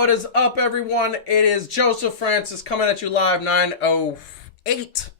what is up, everyone? It is Joseph Francis coming at you live 9:08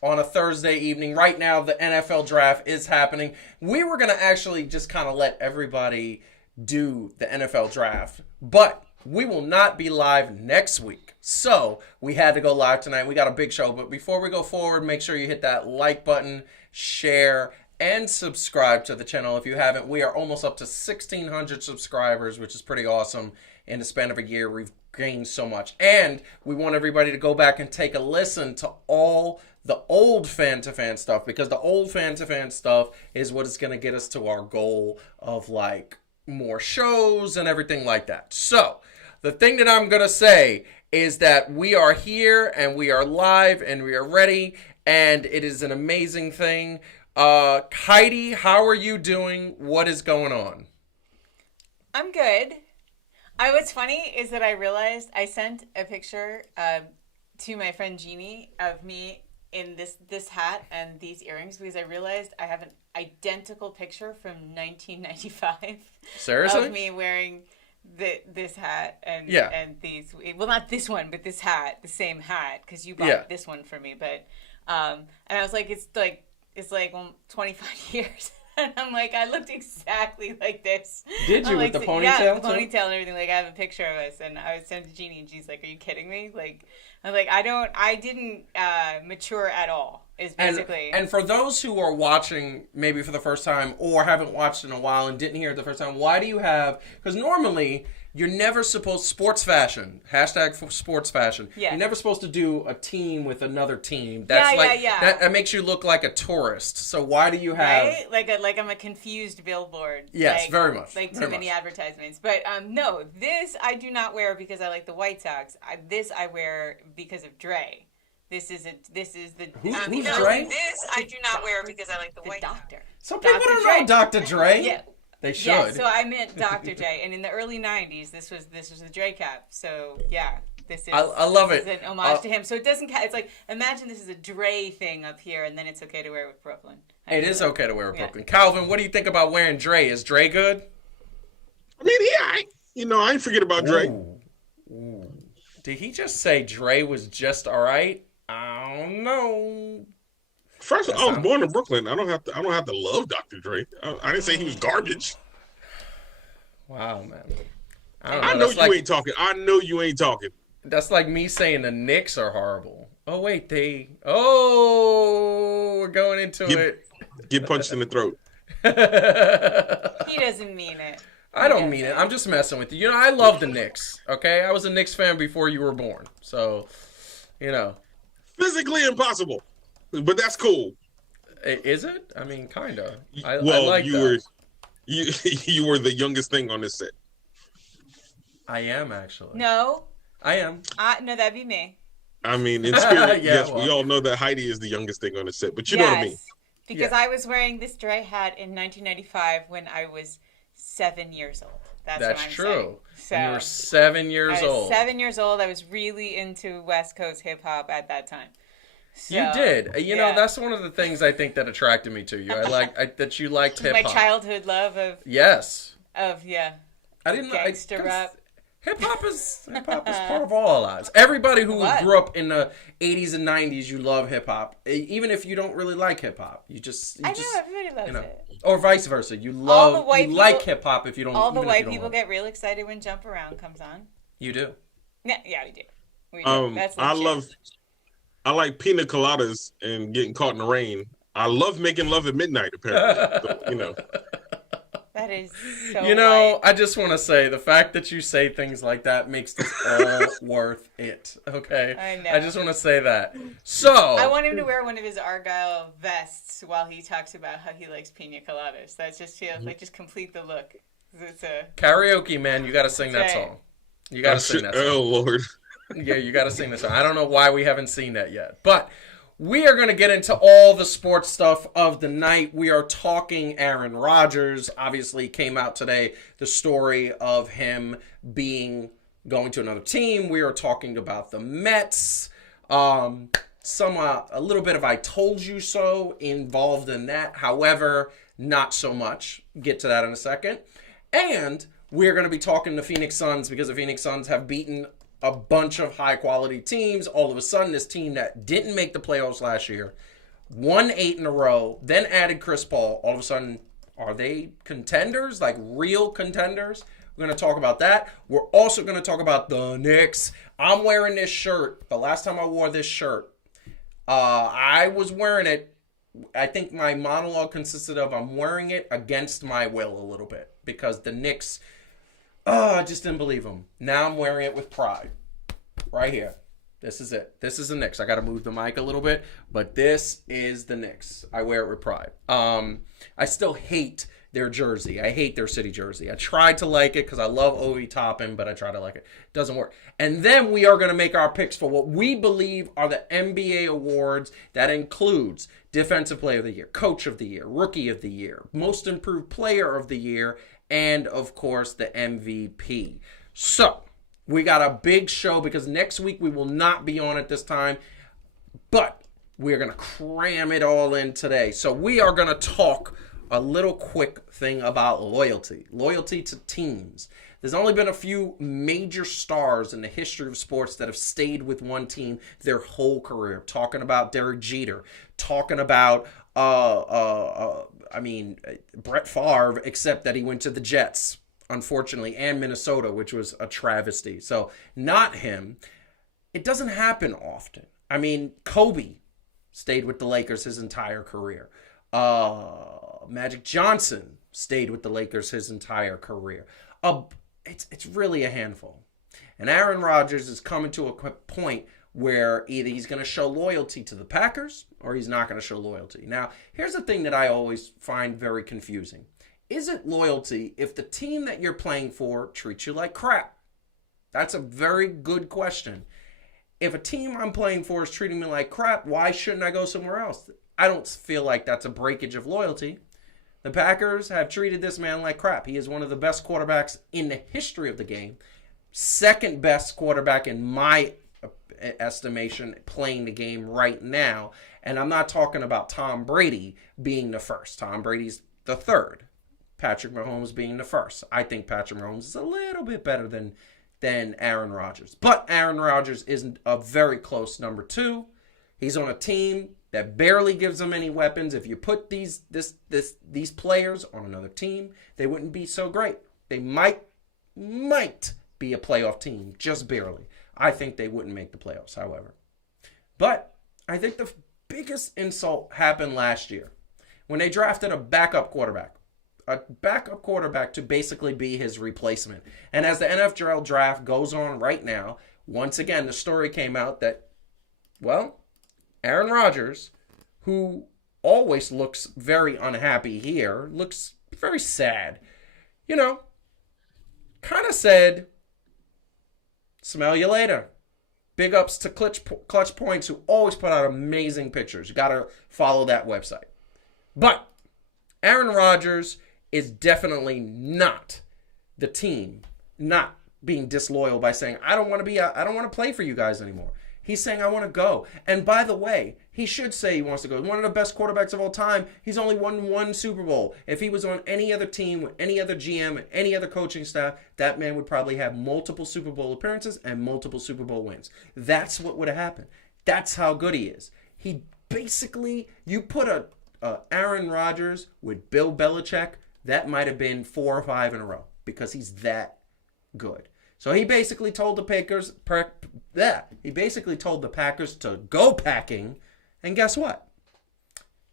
on a Thursday evening. Right now, the NFL draft is happening. We were going to actually just kind of let everybody do the NFL draft, but we will not be live next week. So we had to go live tonight. We got a big show, but before we go forward, make sure you hit that like button, share, and subscribe to the channel if you haven't. We are almost up to 1,600 subscribers, which is pretty awesome. In the span of a year, we've gained so much. And we want everybody to go back and take a listen to all the old fan-to-fan stuff, because the old fan-to-fan stuff is what is going to get us to our goal of, like, more shows and everything like that. So, the thing that I'm going to say is that we are here, and we are live, and we are ready, and it is an amazing thing. Heidi, how are you doing? What is going on? I'm good. What's funny is that I realized I sent a picture to my friend Jeannie of me in this hat and these earrings because I realized I have an identical picture from 1995. Seriously? Of me wearing this hat and these. Well, not this one, but this hat, the same hat, because you bought this one for me. But and I was like, it's like 25 years. And I'm like, I looked exactly like this. Did you, with the ponytail? Yeah, the ponytail and everything. Like, I have a picture of us, and I was sent to Jeannie, and she's like, "Are you kidding me?" Like, I'm like, I didn't mature at all. Is basically. And for those who are watching maybe for the first time or haven't watched in a while and didn't hear it the first time, why do you have? Because normally you're never supposed sports fashion #sports fashion. Yeah. You're never supposed to do a team with another team. That's That makes you look like a tourist. So why do you have like I'm a confused billboard? Yes, like, very much. Like very too many much. advertisements. But no, this I do not wear because I like the White Sox. This I wear because of Dre. This is the Who's Dre? This I do not wear because I like the White Doctor. Some people don't know Dr. Dre. Yeah. They should. Yeah, so I meant Dr. J, and in the early '90s, this was a Dre cap. So yeah, this is. I love it. This is an homage to him. So it doesn't. It's like, imagine this is a Dre thing up here, and then it's okay to wear with Brooklyn. It is okay to wear with Brooklyn. Calvin, what do you think about wearing Dre? Is Dre good? I mean, I ain't forget about Dre. Ooh. Did he just say Dre was just all right? I don't know. First, I was born in Brooklyn. I don't have to love Dr. Dre. I didn't say he was garbage. Wow, man. I know you ain't talking. I know you ain't talking. That's like me saying the Knicks are horrible. Oh wait, we're going into it. Get punched in the throat. He doesn't mean it. I don't mean it. I'm just messing with you. You know, I love the Knicks. Okay, I was a Knicks fan before you were born. So, you know, physically impossible. But that's cool. Is it? I mean, kind of. I like you were the youngest thing on this set. I am, actually. No. I am. No, that'd be me. I mean, in spirit, we all know that Heidi is the youngest thing on the set, but you know what I mean. Because I was wearing this Dre hat in 1995 when I was 7 years old. That's true. So you were 7 years old. 7 years old. I was really into West Coast hip hop at that time. So, you did. You know, that's one of the things I think that attracted me to you. That you liked hip hop. My childhood love of I didn't gangster rap. Hip hop is part of all our lives. Everybody who grew up in the 80s and 90s, you love hip hop. Even if you don't really like hip hop, I know everybody loves it. Or vice versa. You like hip hop if you don't. All the white people get real excited when Jump Around comes on. You do. Yeah, we do. We do. That's I like pina coladas and getting caught in the rain. I love making love at midnight, apparently. So, you know. That is so white. I just want to say, the fact that you say things like that makes this all worth it, okay? I know. I just want to say that. So I want him to wear one of his Argyle vests while he talks about how he likes pina coladas. That's just just complete the look. It's a karaoke, man. You got to sing that song. You got to sing that song. Oh, Lord. Yeah, you got to sing this song. I don't know why we haven't seen that yet. But we are going to get into all the sports stuff of the night. We are talking Aaron Rodgers. Obviously, came out today, the story of him going to another team. We are talking about the Mets. A little bit of I told you so involved in that. However, not so much. Get to that in a second. And we're going to be talking the Phoenix Suns because the Phoenix Suns have beaten a bunch of high-quality teams. All of a sudden, this team that didn't make the playoffs last year won 8 in a row, then added Chris Paul. All of a sudden, are they contenders, like real contenders? We're going to talk about that. We're also going to talk about the Knicks. I'm wearing this shirt. The last time I wore this shirt, I was wearing it. I think my monologue consisted of I'm wearing it against my will a little bit because the Knicks, I just didn't believe them. Now I'm wearing it with pride. Right here. This is it. This is the Knicks. I got to move the mic a little bit, but this is the Knicks. I wear it with pride. I still hate their jersey. I hate their city jersey. I tried to like it because I love Obi Toppin, but I try to like it. It doesn't work. And then we are going to make our picks for what we believe are the NBA awards. That includes Defensive Player of the Year, Coach of the Year, Rookie of the Year, Most Improved Player of the Year, and, of course, the MVP. So, we got a big show because next week we will not be on at this time, but we're going to cram it all in today. So, we are going to talk a little quick thing about loyalty to teams. There's only been a few major stars in the history of sports that have stayed with one team their whole career. Talking about Derek Jeter, talking about Brett Favre, except that he went to the Jets, unfortunately, and Minnesota, which was a travesty. So not him. It doesn't happen often. I mean, Kobe stayed with the Lakers his entire career. Magic Johnson stayed with the Lakers his entire career. It's really a handful. And Aaron Rodgers is coming to a point where either he's going to show loyalty to the Packers or he's not going to show loyalty. Now, here's the thing that I always find very confusing. Is it loyalty if the team that you're playing for treats you like crap? That's a very good question. If a team I'm playing for is treating me like crap, why shouldn't I go somewhere else? I don't feel like that's a breakage of loyalty. The Packers have treated this man like crap. He is one of the best quarterbacks in the history of the game. Second best quarterback in my estimation playing the game right now. And I'm not talking about Tom Brady being the first. Tom Brady's the third. Patrick Mahomes being the first. I think Patrick Mahomes is a little bit better than Aaron Rodgers. But Aaron Rodgers is a very close number 2. He's on a team that barely gives them any weapons. If you put these players on another team, they wouldn't be so great. They might be a playoff team, just barely. I think they wouldn't make the playoffs, however. But I think the biggest insult happened last year when they drafted a backup quarterback to basically be his replacement. And as the NFL draft goes on right now, once again, the story came out that, well, Aaron Rodgers, who always looks very unhappy here, looks very sad, kind of said, smell you later. Big ups to Clutch Points, who always put out amazing pictures. You got to follow that website. But Aaron Rodgers is definitely not the team, not being disloyal by saying, I don't want to play for you guys anymore. He's saying, I want to go. And by the way, he should say he wants to go. He's one of the best quarterbacks of all time. He's only won 1 Super Bowl. If he was on any other team with any other GM, any other coaching staff, that man would probably have multiple Super Bowl appearances and multiple Super Bowl wins. That's what would have happened. That's how good he is. He basically, you put a Aaron Rodgers with Bill Belichick, that might have been 4 or 5 in a row because he's that good. So he basically told the Packers, to go packing, and guess what?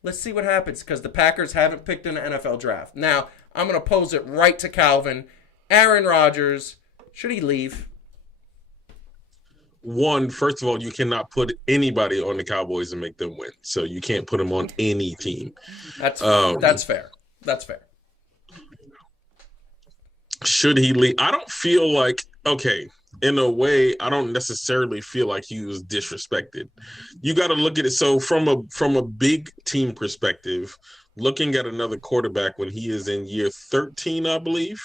Let's see what happens because the Packers haven't picked in the NFL draft. Now, I'm going to pose it right to Calvin. Aaron Rodgers, should he leave? First of all, you cannot put anybody on the Cowboys and make them win. So you can't put them on any team. That's fair. That's fair. Should he leave? I don't feel like, in a way, I don't necessarily feel like he was disrespected. You got to look at it. So from a big team perspective, looking at another quarterback when he is in year 13, I believe,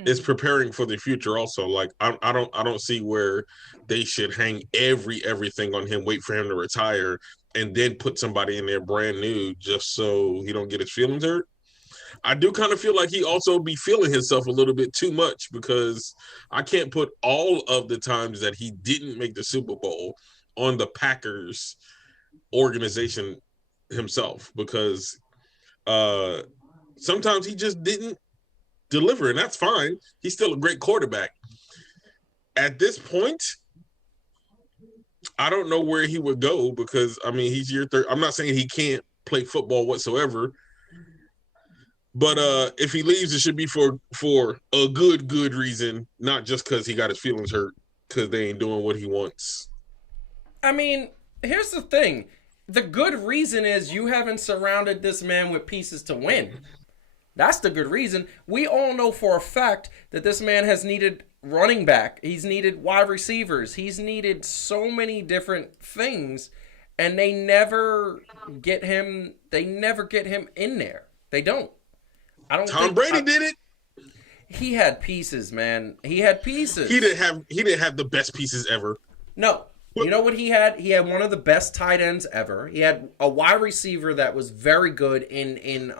is preparing for the future also. Like, I don't see where they should hang everything on him, wait for him to retire, and then put somebody in there brand new just so he don't get his feelings hurt. I do kind of feel like he also be feeling himself a little bit too much, because I can't put all of the times that he didn't make the Super Bowl on the Packers organization himself, because sometimes he just didn't deliver, and that's fine. He's still a great quarterback. At this point, I don't know where he would go, because I mean, he's year third. I'm not saying he can't play football whatsoever, but if he leaves, it should be for a good reason, not just because he got his feelings hurt because they ain't doing what he wants. I mean, here's the thing. The good reason is you haven't surrounded this man with pieces to win. That's the good reason. We all know for a fact that this man has needed running back. He's needed wide receivers. He's needed so many different things, and they never get him in there. They don't. Tom Brady did it. He had pieces, man. He had pieces. He didn't have the best pieces ever. No. You know what he had? He had one of the best tight ends ever. He had a wide receiver that was very good in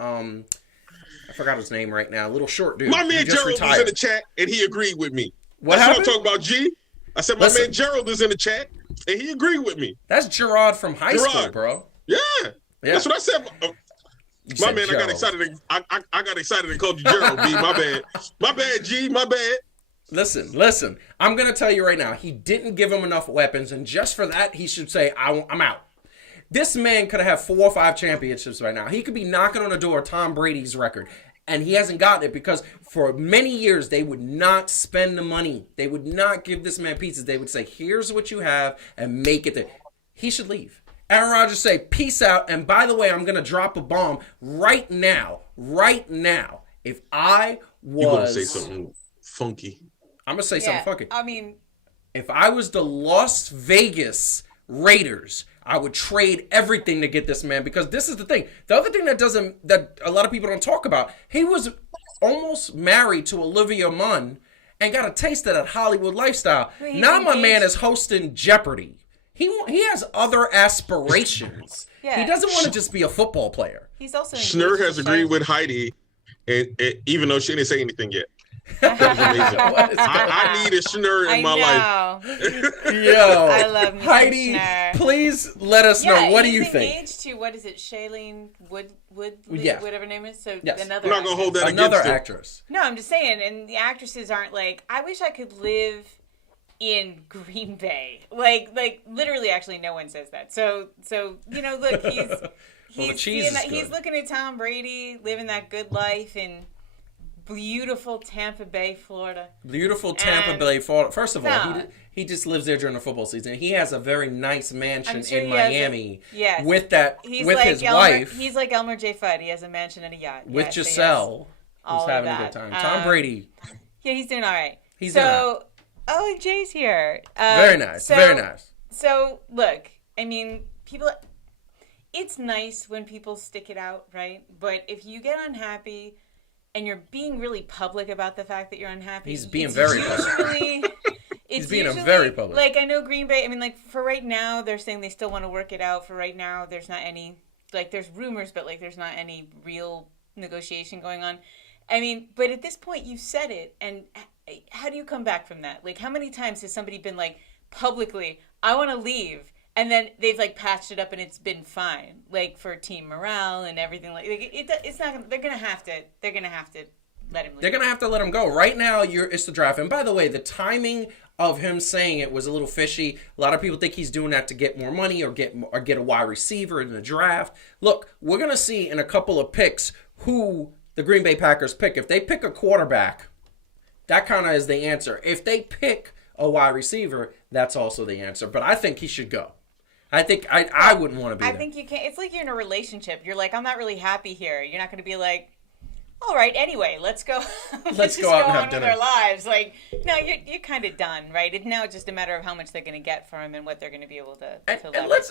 I forgot his name right now. A little short dude. My man Gerald was in the chat and he agreed with me. That's what I'm talking about, G. I said my man Gerald is in the chat and he agreed with me. That's Gerard from high school, bro. Yeah. That's what I said. My man, Gerald. I got excited and called you Gerald, B. My bad. My bad, G. My bad. Listen. I'm going to tell you right now, he didn't give him enough weapons, and just for that, he should say, I'm out. This man could have 4 or 5 championships right now. He could be knocking on the door of Tom Brady's record, and he hasn't gotten it because for many years, they would not spend the money. They would not give this man pieces. They would say, here's what you have, and make it there. He should leave. Aaron Rodgers say, peace out, and by the way, I'm going to drop a bomb right now. If I was... You're going to say something funky. I'm going to say something funky. I mean... If I was the Las Vegas Raiders, I would trade everything to get this man, because this is the thing. The other thing that a lot of people don't talk about, he was almost married to Olivia Munn and got a taste of that Hollywood lifestyle. Now my man is hosting Jeopardy. He has other aspirations. He doesn't want to just be a football player. He's also Schnur has agreed with Heidi, and even though she didn't say anything yet. That was amazing. I need a Schnur in my life. Yo, I love me Heidi. Schnur. Please let us know. What do you think? He's engaged to, what is it, Shailene Wood, whatever her name is. So another. I'm not gonna hold that another against actress. No, I'm just saying, and the actresses aren't like, I wish I could live in Green Bay. Like literally, actually, no one says that. So you know, look, he's looking at Tom Brady living that good life in beautiful Tampa Bay, Florida. Beautiful Tampa Bay, Florida. First of all, he just lives there during the football season. He has a very nice mansion in Miami. With his wife. He's like Elmer J. Fudd. He has a mansion and a yacht. With Giselle, who's having a good time. Tom Brady. Yeah, he's doing all right. He's doing all right. Oh, Jay's here. Very nice. Very nice. So, look, I mean, it's nice when people stick it out, right? But if you get unhappy and you're being really public about the fact that you're unhappy, he's being very public. He's being very public. Like, I know Green Bay, I mean, like, for right now, they're saying they still want to work it out. For right now, there's not any, like, there's rumors, but, like, there's not any real negotiation going on. I mean, but at this point, you said it, and how do you come back from that? Like, how many times has somebody been like, publicly, I want to leave, and then they've like patched it up and it's been fine, like for team morale and everything. It's not. They're gonna have to let him leave. They're gonna have to let him go. Right now, it's the draft, and by the way, the timing of him saying it was a little fishy. A lot of people think he's doing that to get more money or get a wide receiver in the draft. Look, we're gonna see in a couple of picks who the Green Bay Packers pick. If they pick a quarterback, that kind of is the answer. If they pick a wide receiver, that's also the answer. But I think he should go. I think I wouldn't want to be there. I think you can't. It's like you're in a relationship. You're like, I'm not really happy here. You're not going to be like, all right, anyway, let's go. let's just go out and have dinner. With our lives. Like, no, you're kind of done, right? Now it's just a matter of how much they're going to get from him and what they're going to be able to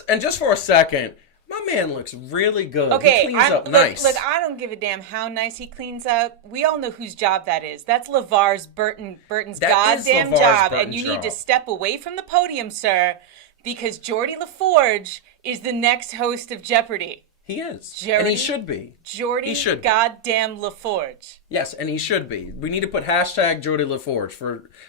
and just for a second, my man looks really good. Okay, he cleans up nice. Look, I don't give a damn how nice he cleans up. We all know whose job that is. That's LeVar Burton's goddamn job, and you need to step away from the podium, sir, because Geordie LaForge is the next host of Jeopardy. He is. Jordy, and he should be. Jordy He should be. goddamn LaForge. Yes, and he should be. We need to put hashtag Jordy LaForge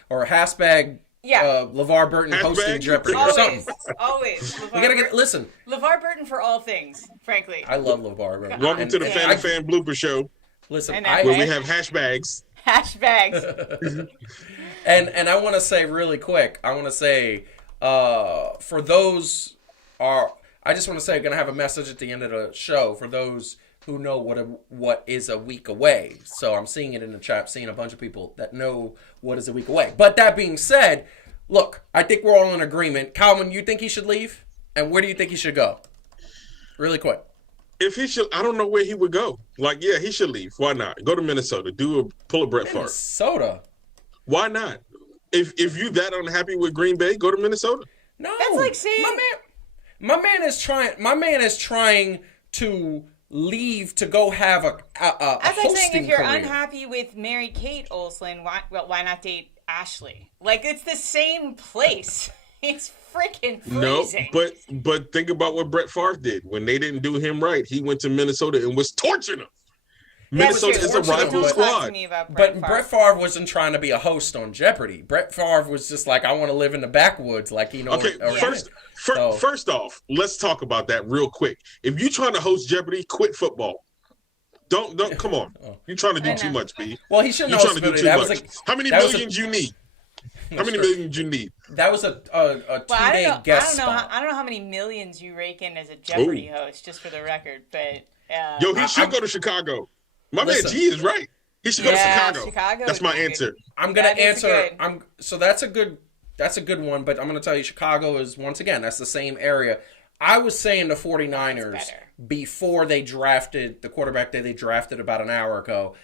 or hashtag LeVar Burton hosting Jeopardy or something. Always. We gotta get, listen. LeVar Burton for all things, frankly. I love LeVar Burton. Welcome to the Fan blooper show. Listen, where we have hashbags. Hashbags. and I want to say really quick, for those I just want to say I'm going to have a message at the end of the show for those who know what is a week away. So I'm seeing it in the chat, seeing a bunch of people that know what is a week away. But that being said, look, I think we're all in agreement. Calvin, you think he should leave? And where do you think he should go? Really quick. If he should, I don't know where he would go. Like, yeah, he should leave. Why not? Go to Minnesota. Pull a Brett Favre. Minnesota? Why not? If you that unhappy with Green Bay, go to Minnesota. No. That's like saying... My man is trying to leave to go have a That's hosting like saying if you're career. unhappy with Mary-Kate Olsen, why not date Ashley? Like, it's the same place. It's freaking freezing. No, but think about what Brett Favre did. When they didn't do him right, he went to Minnesota and was torturing them. Minnesota is a rival squad. But Brett Favre wasn't trying to be a host on Jeopardy. Brett Favre was just like, I want to live in the backwoods, like, you know. Okay, first off, let's talk about that real quick. If you're trying to host Jeopardy, quit football. Don't come on. You're trying to do too much, B. Well, he shouldn't host Jeopardy. How many millions you need? How many millions you need? That was a 2-day guest spot. I don't know how many millions you rake in as a Jeopardy host, just for the record. But he should go to Chicago. My man G is right. He should go to Chicago. That's my answer. I'm gonna answer. So that's a good one. But I'm gonna tell you, Chicago is once again that's the same area. I was saying the 49ers before they drafted the quarterback that they drafted about an hour ago.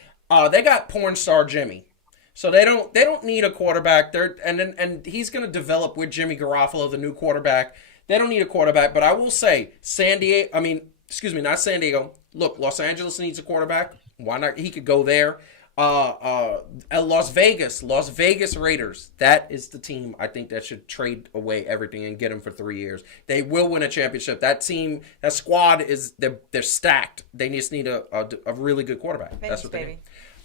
They got porn star Jimmy. So they don't need a quarterback. And he's going to develop with Jimmy Garoppolo, the new quarterback. They don't need a quarterback. But I will say, not San Diego. Look, Los Angeles needs a quarterback. Why not? He could go there. Las Vegas Raiders. That is the team I think that should trade away everything and get him for 3 years. They will win a championship. That squad is they're stacked. They just need a really good quarterback. That's what they need.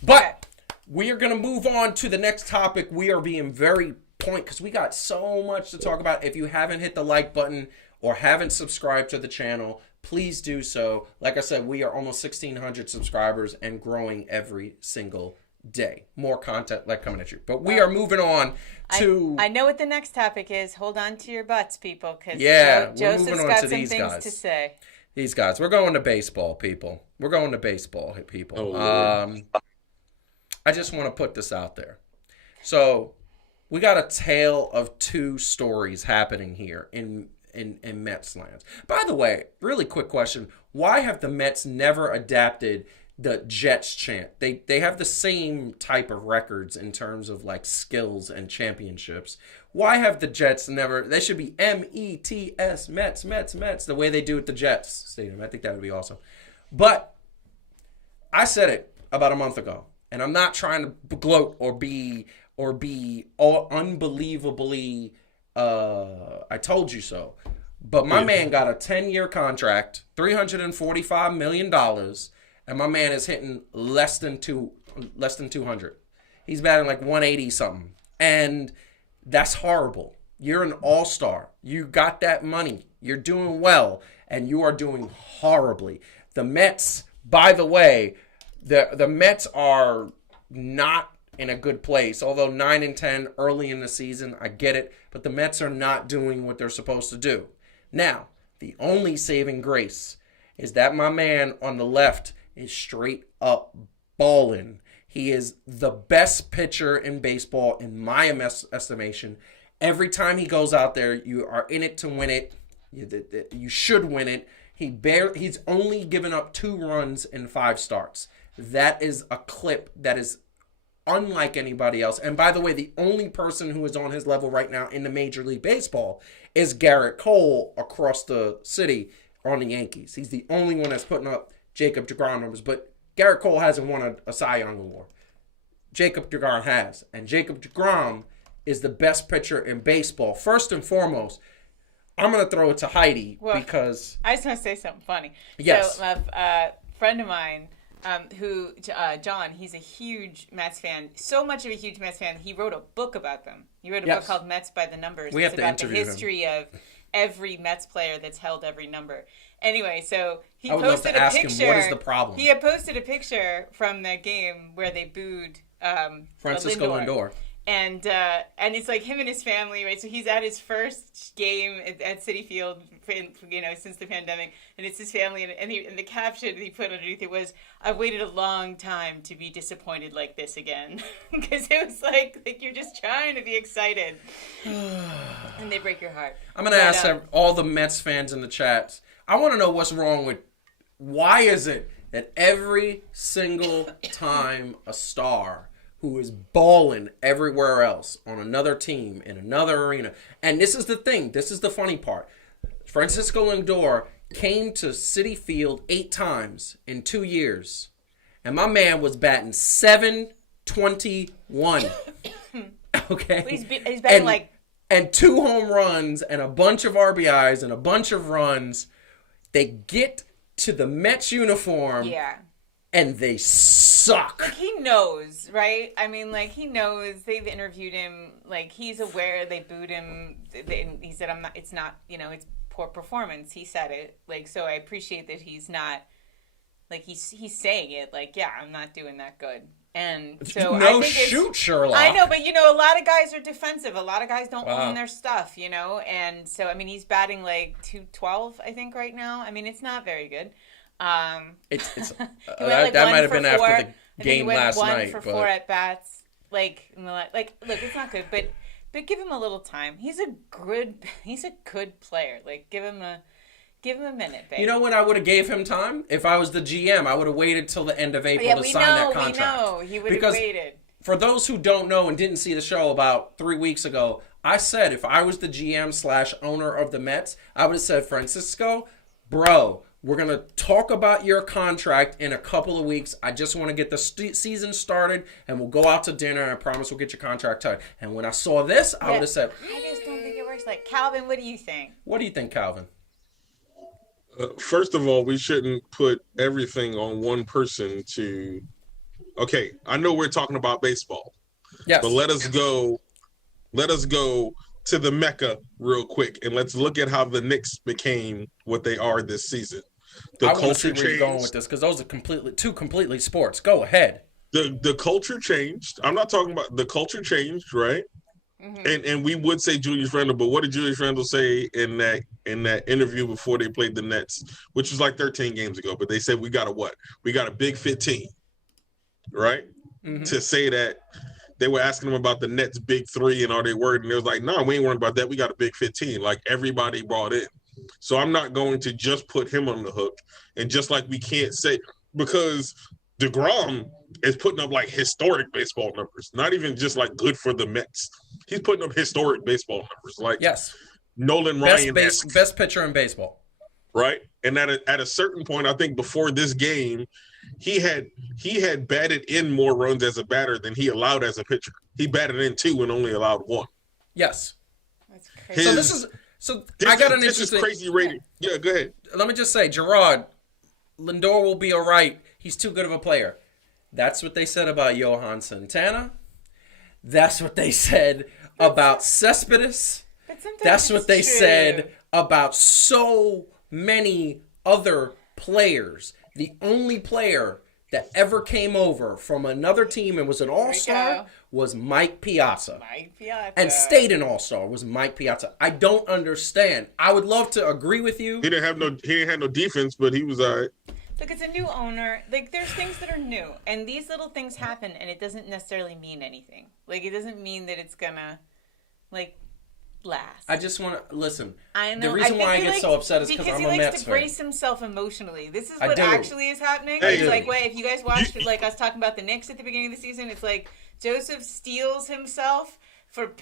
But we are going to move on to the next topic. We are being very because we got so much to talk about. If you haven't hit the like button or haven't subscribed to the channel, please do so. Like I said, we are almost 1,600 subscribers and growing every single day. More content coming at you. But we are moving on to... I know what the next topic is. Hold on to your butts, people, because moving Joseph's on got to some these things guys. to say. These guys. We're going to baseball, people. We're going to baseball, people. I just want to put this out there. So, we got a tale of two stories happening here in Mets lands. By the way, really quick question. Why have the Mets never adapted the Jets chant? They have the same type of records in terms of skills and championships. Why have the Jets never... They should be M-E-T-S, Mets, Mets, Mets, the way they do at the Jets Stadium. I think that would be awesome. But I said it about a month ago, and I'm not trying to gloat or be unbelievably... I told you so. But my man got a 10-year contract, $345 million, and my man is hitting less than 200. He's batting 180 something. And that's horrible. You're an all-star. You got that money. You're doing well, and you are doing horribly. The Mets, by the way, the Mets are not in a good place. Although 9-10 early in the season, I get it. But the Mets are not doing what they're supposed to do. Now, the only saving grace is that my man on the left is straight up balling. He is the best pitcher in baseball in my estimation. Every time he goes out there, you are in it to win it. You should win it. He's only given up 2 runs in 5 starts. That is a clip that is unlike anybody else. And by the way, the only person who is on his level right now in the Major League Baseball is Garrett Cole across the city on the Yankees. He's the only one that's putting up Jacob deGrom numbers. But Garrett Cole hasn't won a Cy Young Award. Jacob deGrom has. And Jacob deGrom is the best pitcher in baseball. First and foremost, I'm going to throw it to Heidi Well, because... I just want to say something funny. Yes. So, a friend of mine, John, he's a huge Mets fan. So much of a huge Mets fan, he wrote a book about them. He wrote a book called Mets by the Numbers. We have it's to about the interview history of every Mets player that's held every number. Anyway, so he I would love posted to a ask picture. him, what is the problem? He had posted a picture from the game where they booed Francisco Lindor. And it's like him and his family, right? So he's at his first game at Citi Field, since the pandemic, and it's his family. And the caption he put underneath it was, "I've waited a long time to be disappointed like this again," because it was like you're just trying to be excited, and they break your heart. I'm gonna ask all the Mets fans in the chat. I want to know what's wrong with. Why is it that every single time a star who is balling everywhere else on another team in another arena. And this is the thing. This is the funny part. Francisco Lindor came to Citi Field 8 times in 2 years. And my man was batting .721. Okay? He's batting and 2 home runs and a bunch of RBIs and a bunch of runs. They get to the Mets uniform. Yeah. And they suck. Like, he knows, right? I mean, like, he knows. They've interviewed him. Like, he's aware they booed him. He said, "I'm not. It's not. It's poor performance." He said it. Like, so I appreciate that he's not. Like, he's saying it. Like, yeah, I'm not doing that good. And so no I think shoot, Sherlock. I know, but a lot of guys are defensive. A lot of guys don't own their stuff, And so I mean, he's batting like .212, I think, right now. I mean, it's not very good. That might have been after the game last night. 1 for 4 at bats. Look, it's not good, but give him a little time. He's a good player. Like, give him a minute, babe. You know when I would have gave him time? If I was the GM, I would have waited till the end of April to sign that contract. We know. He would have waited. For those who don't know and didn't see the show about 3 weeks ago, I said if I was the GM/owner of the Mets, I would have said, Francisco, bro, we're going to talk about your contract in a couple of weeks. I just want to get the season started, and we'll go out to dinner. I promise we'll get your contract tight. And when I saw this, I would have said, I just don't think it works. Like, Calvin, what do you think? What do you think, Calvin? First of all, we shouldn't put everything on one person to... Okay, I know we're talking about baseball. Yes. But let us go to the Mecca real quick, and let's look at how the Knicks became what they are this season. I want to see where you're going with this, because those are two completely sports. Go ahead. The culture changed. I'm not talking about the culture changed, right? Mm-hmm. And we would say Julius Randle, but what did Julius Randle say in that interview before they played the Nets, which was like 13 games ago? But they said we got a big fit team, right? Mm-hmm. To say that they were asking him about the Nets' big three and are they worried? And they was like, no, we ain't worried about that. We got a big fit team, like everybody brought in. So I'm not going to just put him on the hook. And just like we can't say, because DeGrom is putting up like historic baseball numbers, not even just like good for the Mets. He's putting up historic baseball numbers, like Nolan Ryan, best pitcher in baseball, right? And at a certain point, I think before this game, he had batted in more runs as a batter than he allowed as a pitcher. He batted in 2 and only allowed 1. Yes, that's crazy. I got an interesting crazy rating. Yeah, go ahead. Let me just say, Gerard, Lindor will be all right. He's too good of a player. That's what they said about Johan Santana. That's what they said about Cespedes. That's what they said about so many other players. The only player that ever came over from another team and was an all-star was Mike Piazza. And stayed an all-star was Mike Piazza. I don't understand. I would love to agree with you. He didn't have no defense, but he was all right. Look, it's a new owner. Like, there's things that are new, and these little things happen, and it doesn't necessarily mean anything. Like, it doesn't mean that it's gonna, like, last. I just want to listen. I know. The reason why I get so upset is because I'm a Mets fan. He likes to brace himself emotionally. This is what actually is happening. It's like, wait, if you guys watched, like, us talking about the Knicks at the beginning of the season, it's like Joseph steels himself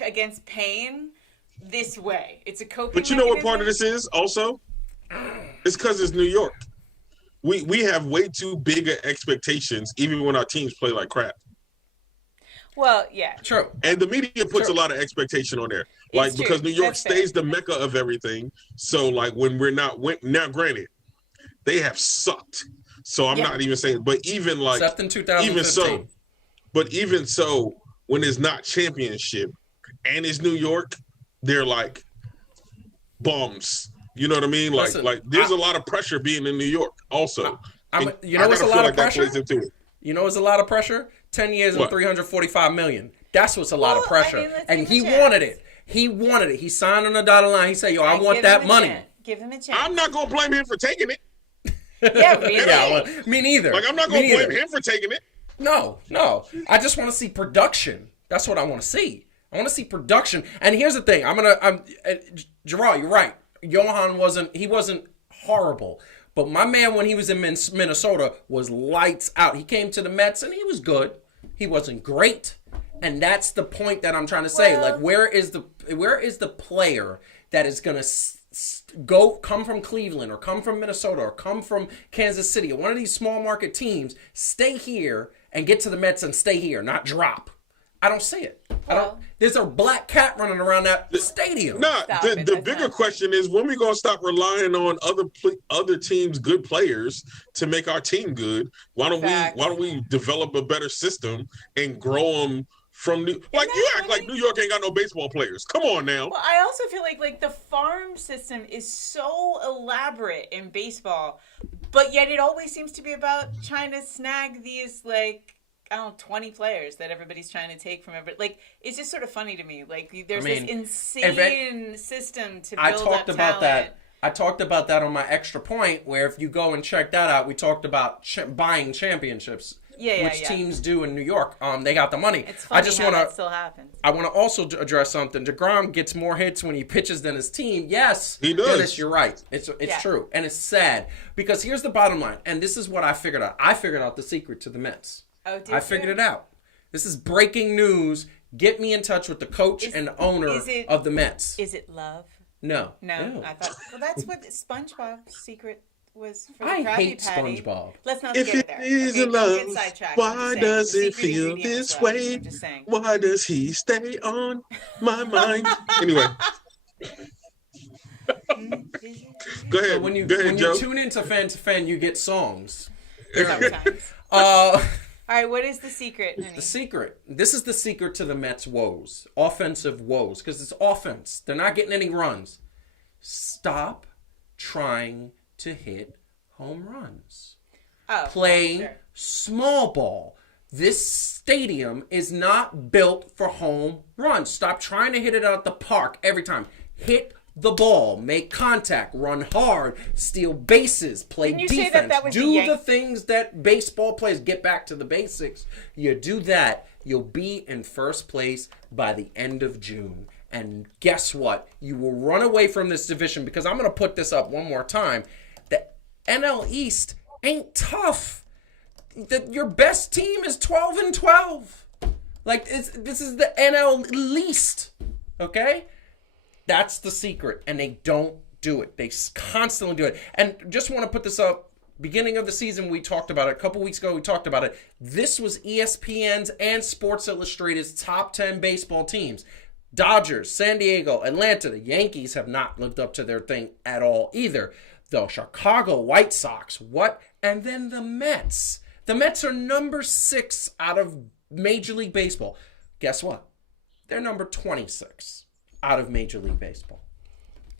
against pain this way. It's a coping But you know what part of this is also? It's because it's New York. We have way too big expectations, even when our teams play like crap. Well, yeah. True. And the media puts True. a lot of expectation on there. Like, It's true. because New York That's fair. stays the mecca of everything. So, like, when we're not, now granted, they have sucked. So I'm not even saying, but even like, Except in 2015. even so, when it's not championship and it's New York, they're like bums. You know what I mean? Listen, like there's a lot of pressure being in New York also. You know what's a lot of pressure? Into it. You know what's a lot of pressure? 10 years and $345 million. That's what's a lot of pressure. I mean, and he wanted it. He wanted it. He signed on the dotted line. He said, yo, I want that money. Give him a chance. I'm not going to blame him for taking it. Yeah, really? Yeah, me neither. Like, I'm not going to blame him for taking it. No. I just want to see production. That's what I want to see. I want to see production. And here's the thing. Gerard, you're right. Johan wasn't horrible. But my man, when he was in Minnesota, was lights out. He came to the Mets, and he was good. He wasn't great. And that's the point that I'm trying to say. Well, like, where is the player that is going to come from Cleveland or come from Minnesota or come from Kansas City or one of these small market teams, stay here and get to the Mets and stay here, not drop? I don't see it. There's a black cat running around that stadium. The bigger question is, when we gonna stop relying on other teams' good players to make our team good? Why don't we develop a better system and grow them from you act like New York ain't got no baseball players. Come on now. Well, I also feel like the farm system is so elaborate in baseball, but yet it always seems to be about trying to snag these 20 players that everybody's trying to take from everybody. Like, it's just sort of funny to me. Like, there's this insane system to build up talent. I talked about that on my extra point, where if you go and check that out, we talked about buying championships, which teams do in New York. They got the money. It's funny that still happens. I want to also address something. DeGrom gets more hits when he pitches than his team. Yes, he does. Dennis, you're right. It's true, and it's sad because here's the bottom line, and this is what I figured out. I figured out the secret to the Mets. Oh, I figured it out. This is breaking news. Get me in touch with the coach and owner of the Mets. Is it love? No. No. I thought, well, that's what SpongeBob's secret was for the I Krabby hate Patty. SpongeBob. Let's not If get it there. isn't love, why does it feel this way? Why does he stay on my mind? Anyway. Go ahead. So when you tune into Fan to Fan, you get songs. Sometimes. All right, what is the secret, honey? The secret. This is the secret to the Mets' woes. Offensive woes. Because it's offense. They're not getting any runs. Stop trying to hit home runs. Play small ball. This stadium is not built for home runs. Stop trying to hit it out the park every time. Hit the ball, make contact, run hard, steal bases, play defense, do the things that baseball players. Get back to the basics. You do that, you'll be in first place by the end of June. And guess what? You will run away from this division, because I'm going to put this up one more time. The NL East ain't tough. Your best team is 12-12. Like, this is the NL least, okay? That's the secret, and they don't do it. They constantly do it. And just want to put this up. Beginning of the season, we talked about it. A couple weeks ago, we talked about it. This was ESPN's and Sports Illustrated's top 10 baseball teams. Dodgers, San Diego, Atlanta. The Yankees have not lived up to their thing at all either. The Chicago White Sox, what? And then the Mets. The Mets are number 6 out of Major League Baseball. Guess what? They're number 26. Out of Major League Baseball.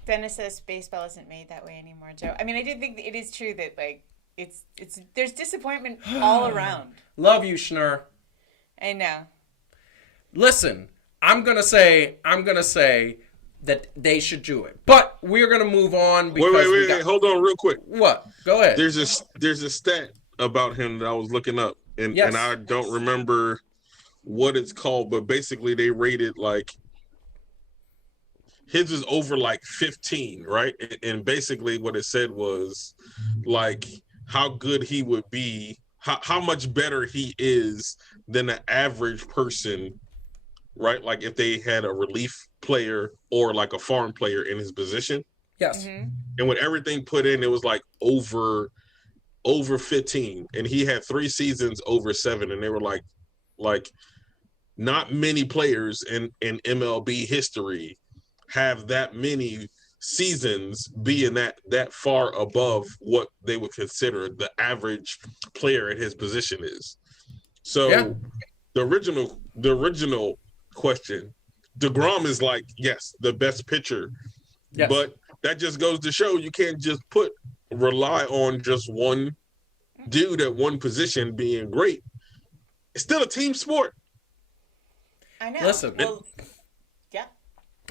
Dennis says baseball isn't made that way anymore, Joe. I mean, I do think it is true that it's there's disappointment all around. Love you, Schnurr. I know. Listen, I'm gonna say that they should do it, but we're gonna move on because wait, hold on real quick. What? Go ahead. There's a stat about him that I was looking up, and I don't remember what it's called, but basically they rated like. His is over 15, right? And basically what it said was how good he would be, how much better he is than the average person, right? Like if they had a relief player or a farm player in his position. Yes. Mm-hmm. And with everything put in, it was over 15. And he had 3 seasons over 7. And they were not many players in MLB history have that many seasons being that far above what they would consider the average player at his position is. So Yeah. the original question, DeGrom is like, yes, the best pitcher, Yes. but that just goes to show you can't just rely on just one dude at one position being great. It's still a team sport. I know. Listen, Well, yeah.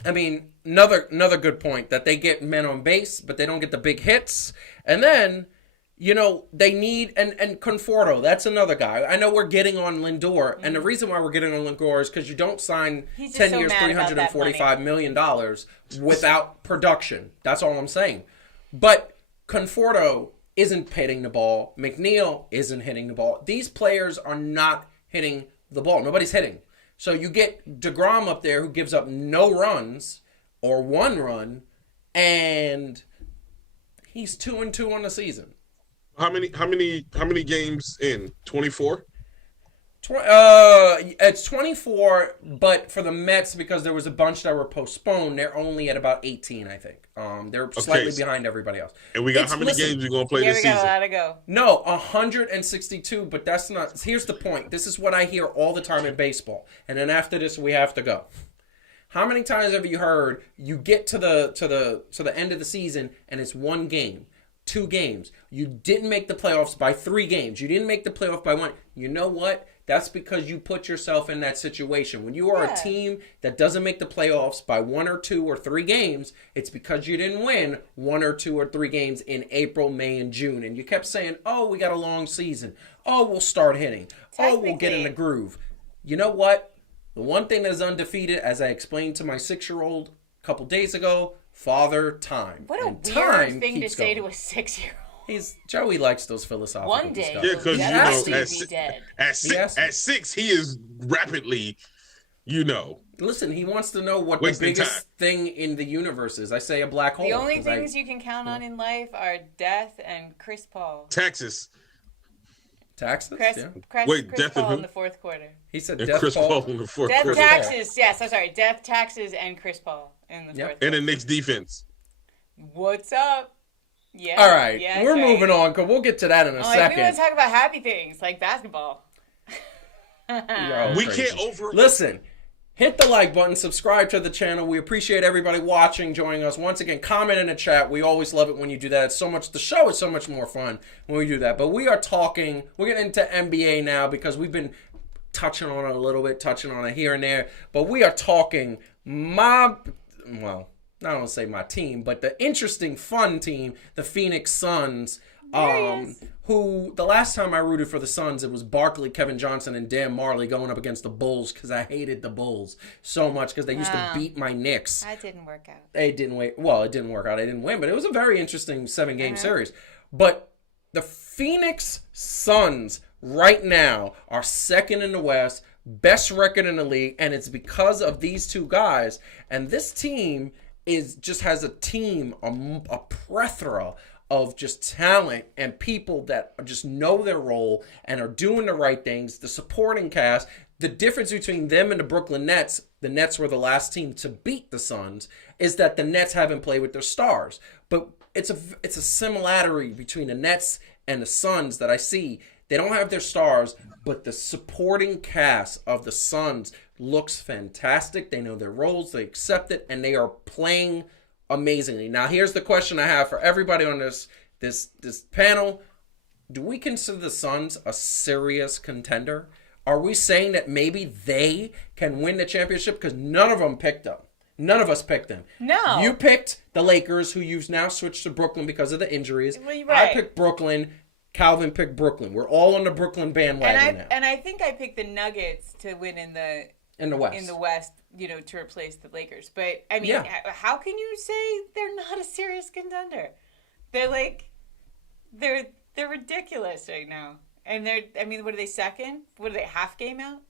I mean, another good point that they get men on base, but they don't get the big hits. And then, you know, they need and Conforto. That's another guy. I know we're getting on Lindor, and the reason why we're getting on Lindor is because you don't sign He's just 10 so years, mad about that $345 million without production. That's all I'm saying. But Conforto isn't hitting the ball. McNeil isn't hitting the ball. These players are not hitting the ball. Nobody's hitting. So you get DeGrom up there who gives up no runs or one run, and he's 2-2 on the season. How many games in? 24? It's 24, but for the Mets, because there was a bunch that were postponed, they're only at about 18, I think. They're slightly behind everybody else. And we got how many games we're going to play this season? We got a lot to go. No, 162, but that's not... Here's the point. This is what I hear all the time in baseball. And then after this, we have to go. How many times have you heard you get to the end of the season and it's one game, 2 games. You didn't make the playoffs by 3 games. You didn't make the playoff by 1. You know what? That's because you put yourself in that situation. When you are a team that doesn't make the playoffs by 1 or 2 or 3 games, it's because you didn't win 1 or 2 or 3 games in April, May, and June. And you kept saying, oh, we got a long season. Oh, we'll start hitting. Oh, we'll get in the groove. You know what? The one thing that is undefeated, as I explained to my 6-year-old a couple days ago, Father Time. What a and weird time thing to say going. to a 6-year-old. Joey likes those philosophical One day, discussions. Yeah, because dead. at 6 he is rapidly, Listen, he wants to know what the wasting biggest time. thing in the universe is. I say a black hole. The only things you can count on in life are death and Chris Paul. Taxes. Taxes? Chris Death Paul and in the 4th quarter. He said And death Chris Paul in the fourth Death quarter. taxes. Yes, I'm sorry. Death taxes and Chris Paul in the 4th quarter. And the Knicks defense. What's up? Yeah. All right, yeah, we're right. moving on because we'll get to that in a I second. want to talk about happy things like basketball. We can't Listen, hit the like button, subscribe to the channel. We appreciate everybody watching, joining us. Once again, comment in the chat. We always love it when you do that. The show is so much more fun when we do that. But we're getting into NBA now because we've been touching on it a little bit, touching on it here and there. But we are talking I don't want to say my team, but the interesting, fun team, the Phoenix Suns, who the last time I rooted for the Suns, it was Barkley, Kevin Johnson, and Dan Marley going up against the Bulls because I hated the Bulls so much because they used to beat my Knicks. That didn't work out. It didn't work out. I didn't win, but it was a very interesting 7-game series. But the Phoenix Suns right now are second in the West, best record in the league, and it's because of these two guys. And this team has a team, a plethora of just talent and people that just know their role and are doing the right things. The supporting cast, the difference between them and the Brooklyn Nets, the Nets were the last team to beat the Suns, is that the Nets haven't played with their stars. But it's a similarity between the Nets and the Suns that I see. They don't have their stars, but the supporting cast of the Suns looks fantastic. They know their roles, they accept it, and they are playing amazingly. Now, here's the question I have for everybody on this panel. Do we consider the Suns a serious contender? Are we saying that maybe they can win the championship? Because none of them picked them. None of us picked them. No. You picked the Lakers, who you've now switched to Brooklyn because of the injuries. Well, you're right. I picked Brooklyn. Calvin picked Brooklyn. We're all on the Brooklyn bandwagon now. And I think I picked the Nuggets to win in the West, to replace the Lakers. But I mean, how can you say they're not a serious contender? They're they're ridiculous right now. And what are they, second? What are they, half game out?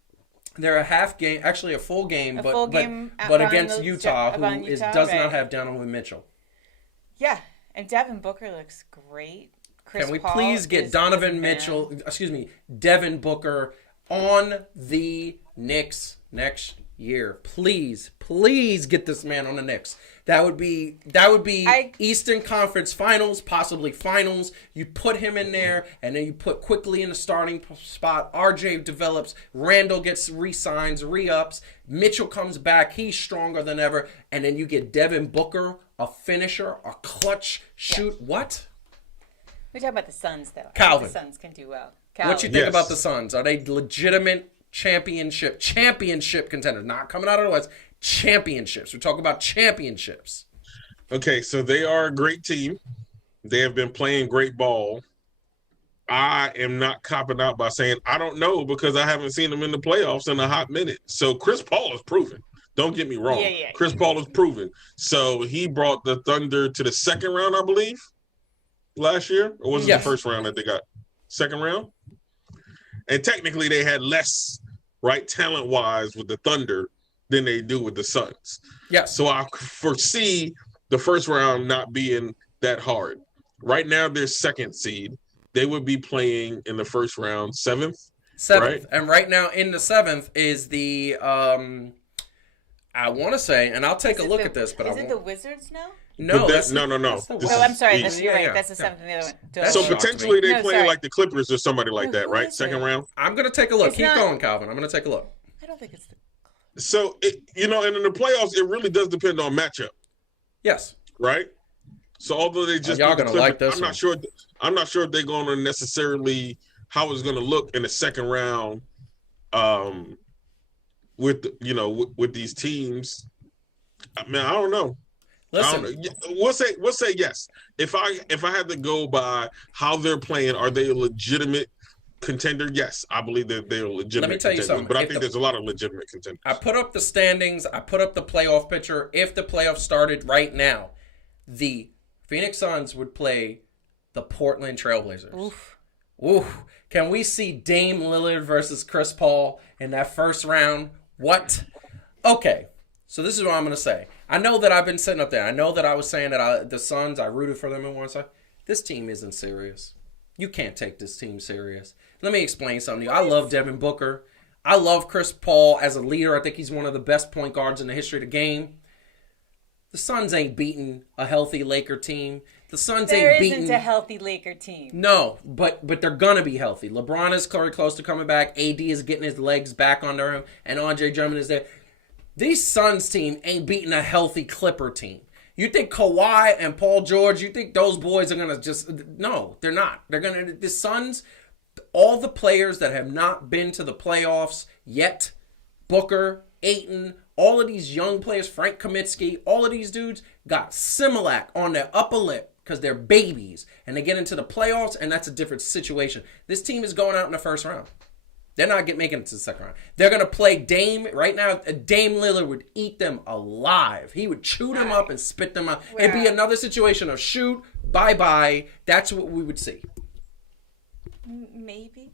They're a half game, actually a full game, but against Utah, who does not have Donovan Mitchell. Yeah, and Devin Booker looks great. Chris Can we Paul please get Devin Booker on the Knicks next year. Please get this man on the Knicks. That would be Eastern Conference Finals, possibly Finals. You put him in there, and then you put quickly in the starting spot. RJ develops. Randall gets re-signs, re-ups. Mitchell comes back. He's stronger than ever. And then you get Devin Booker, a finisher, a clutch shoot. Yeah. What? We're talking about the Suns, though. Calvin. The Suns can do well. Calvin. What you think about the Suns? Are they legitimate championship contenders? Not coming out of the West. Championships. We're talking about championships. Okay, so they are a great team. They have been playing great ball. I am not copping out by saying I don't know because I haven't seen them in the playoffs in a hot minute. So Chris Paul is proven. Don't get me wrong. Yeah. Chris Paul is proven. So he brought the Thunder to the second round, I believe, last year. Or was it the first round that they got? Second round? And technically they had less, right, talent-wise with the Thunder than they do with the Suns. Yeah. So I foresee the first round not being that hard. Right now, they're second seed. They would be playing in the first round seventh. Right? And right now in the seventh is the I want to say, and I'll take a look at this, but is it the Wizards now? No, no. I'm sorry. You're right. That's the seventh and the other one. So potentially they play like the Clippers or somebody like that, right? Second round. I'm gonna take a look. Keep going, Calvin. I'm gonna take a look. I don't think it's the. So, and in the playoffs, it really does depend on matchup. Yes. Right? So, although they just y'all gonna like this, I'm not sure if they're going to necessarily how it's going to look in the second round with these teams. I mean, I don't know. Listen, we'll say yes. If I had to go by how they're playing, are they a legitimate contender? Yes, I believe that they're legitimate. Let me tell you something. But I think there's a lot of legitimate contenders. I put up the standings. I put up the playoff picture. If the playoffs started right now, the Phoenix Suns would play the Portland Trailblazers. Oof. Can we see Dame Lillard versus Chris Paul in that first round? What? Okay. So this is what I'm going to say. I know that I've been sitting up there. I know that I was saying that the Suns, I rooted for them in one side. This team isn't serious. You can't take this team serious. Let me explain something to you. I love Devin Booker. I love Chris Paul as a leader. I think he's one of the best point guards in the history of the game. The Suns ain't beating a healthy Laker team. The Suns ain't beating... There isn't a healthy Laker team. No, but they're going to be healthy. LeBron is very close to coming back. AD is getting his legs back under him. And Andre Drummond is there. These Suns team ain't beating a healthy Clipper team. You think Kawhi and Paul George, you think those boys are going to just... No, they're not. They're going to... The Suns, all the players that have not been to the playoffs yet, Booker, Ayton, all of these young players, Frank Kaminsky, all of these dudes got Similac on their upper lip because they're babies. And they get into the playoffs, and that's a different situation. This team is going out in the first round. They're not making it to the second round. They're going to play Dame. Right now, Dame Lillard would eat them alive. He would chew them up and spit them out. It'd be another situation of shoot, bye-bye. That's what we would see. Maybe.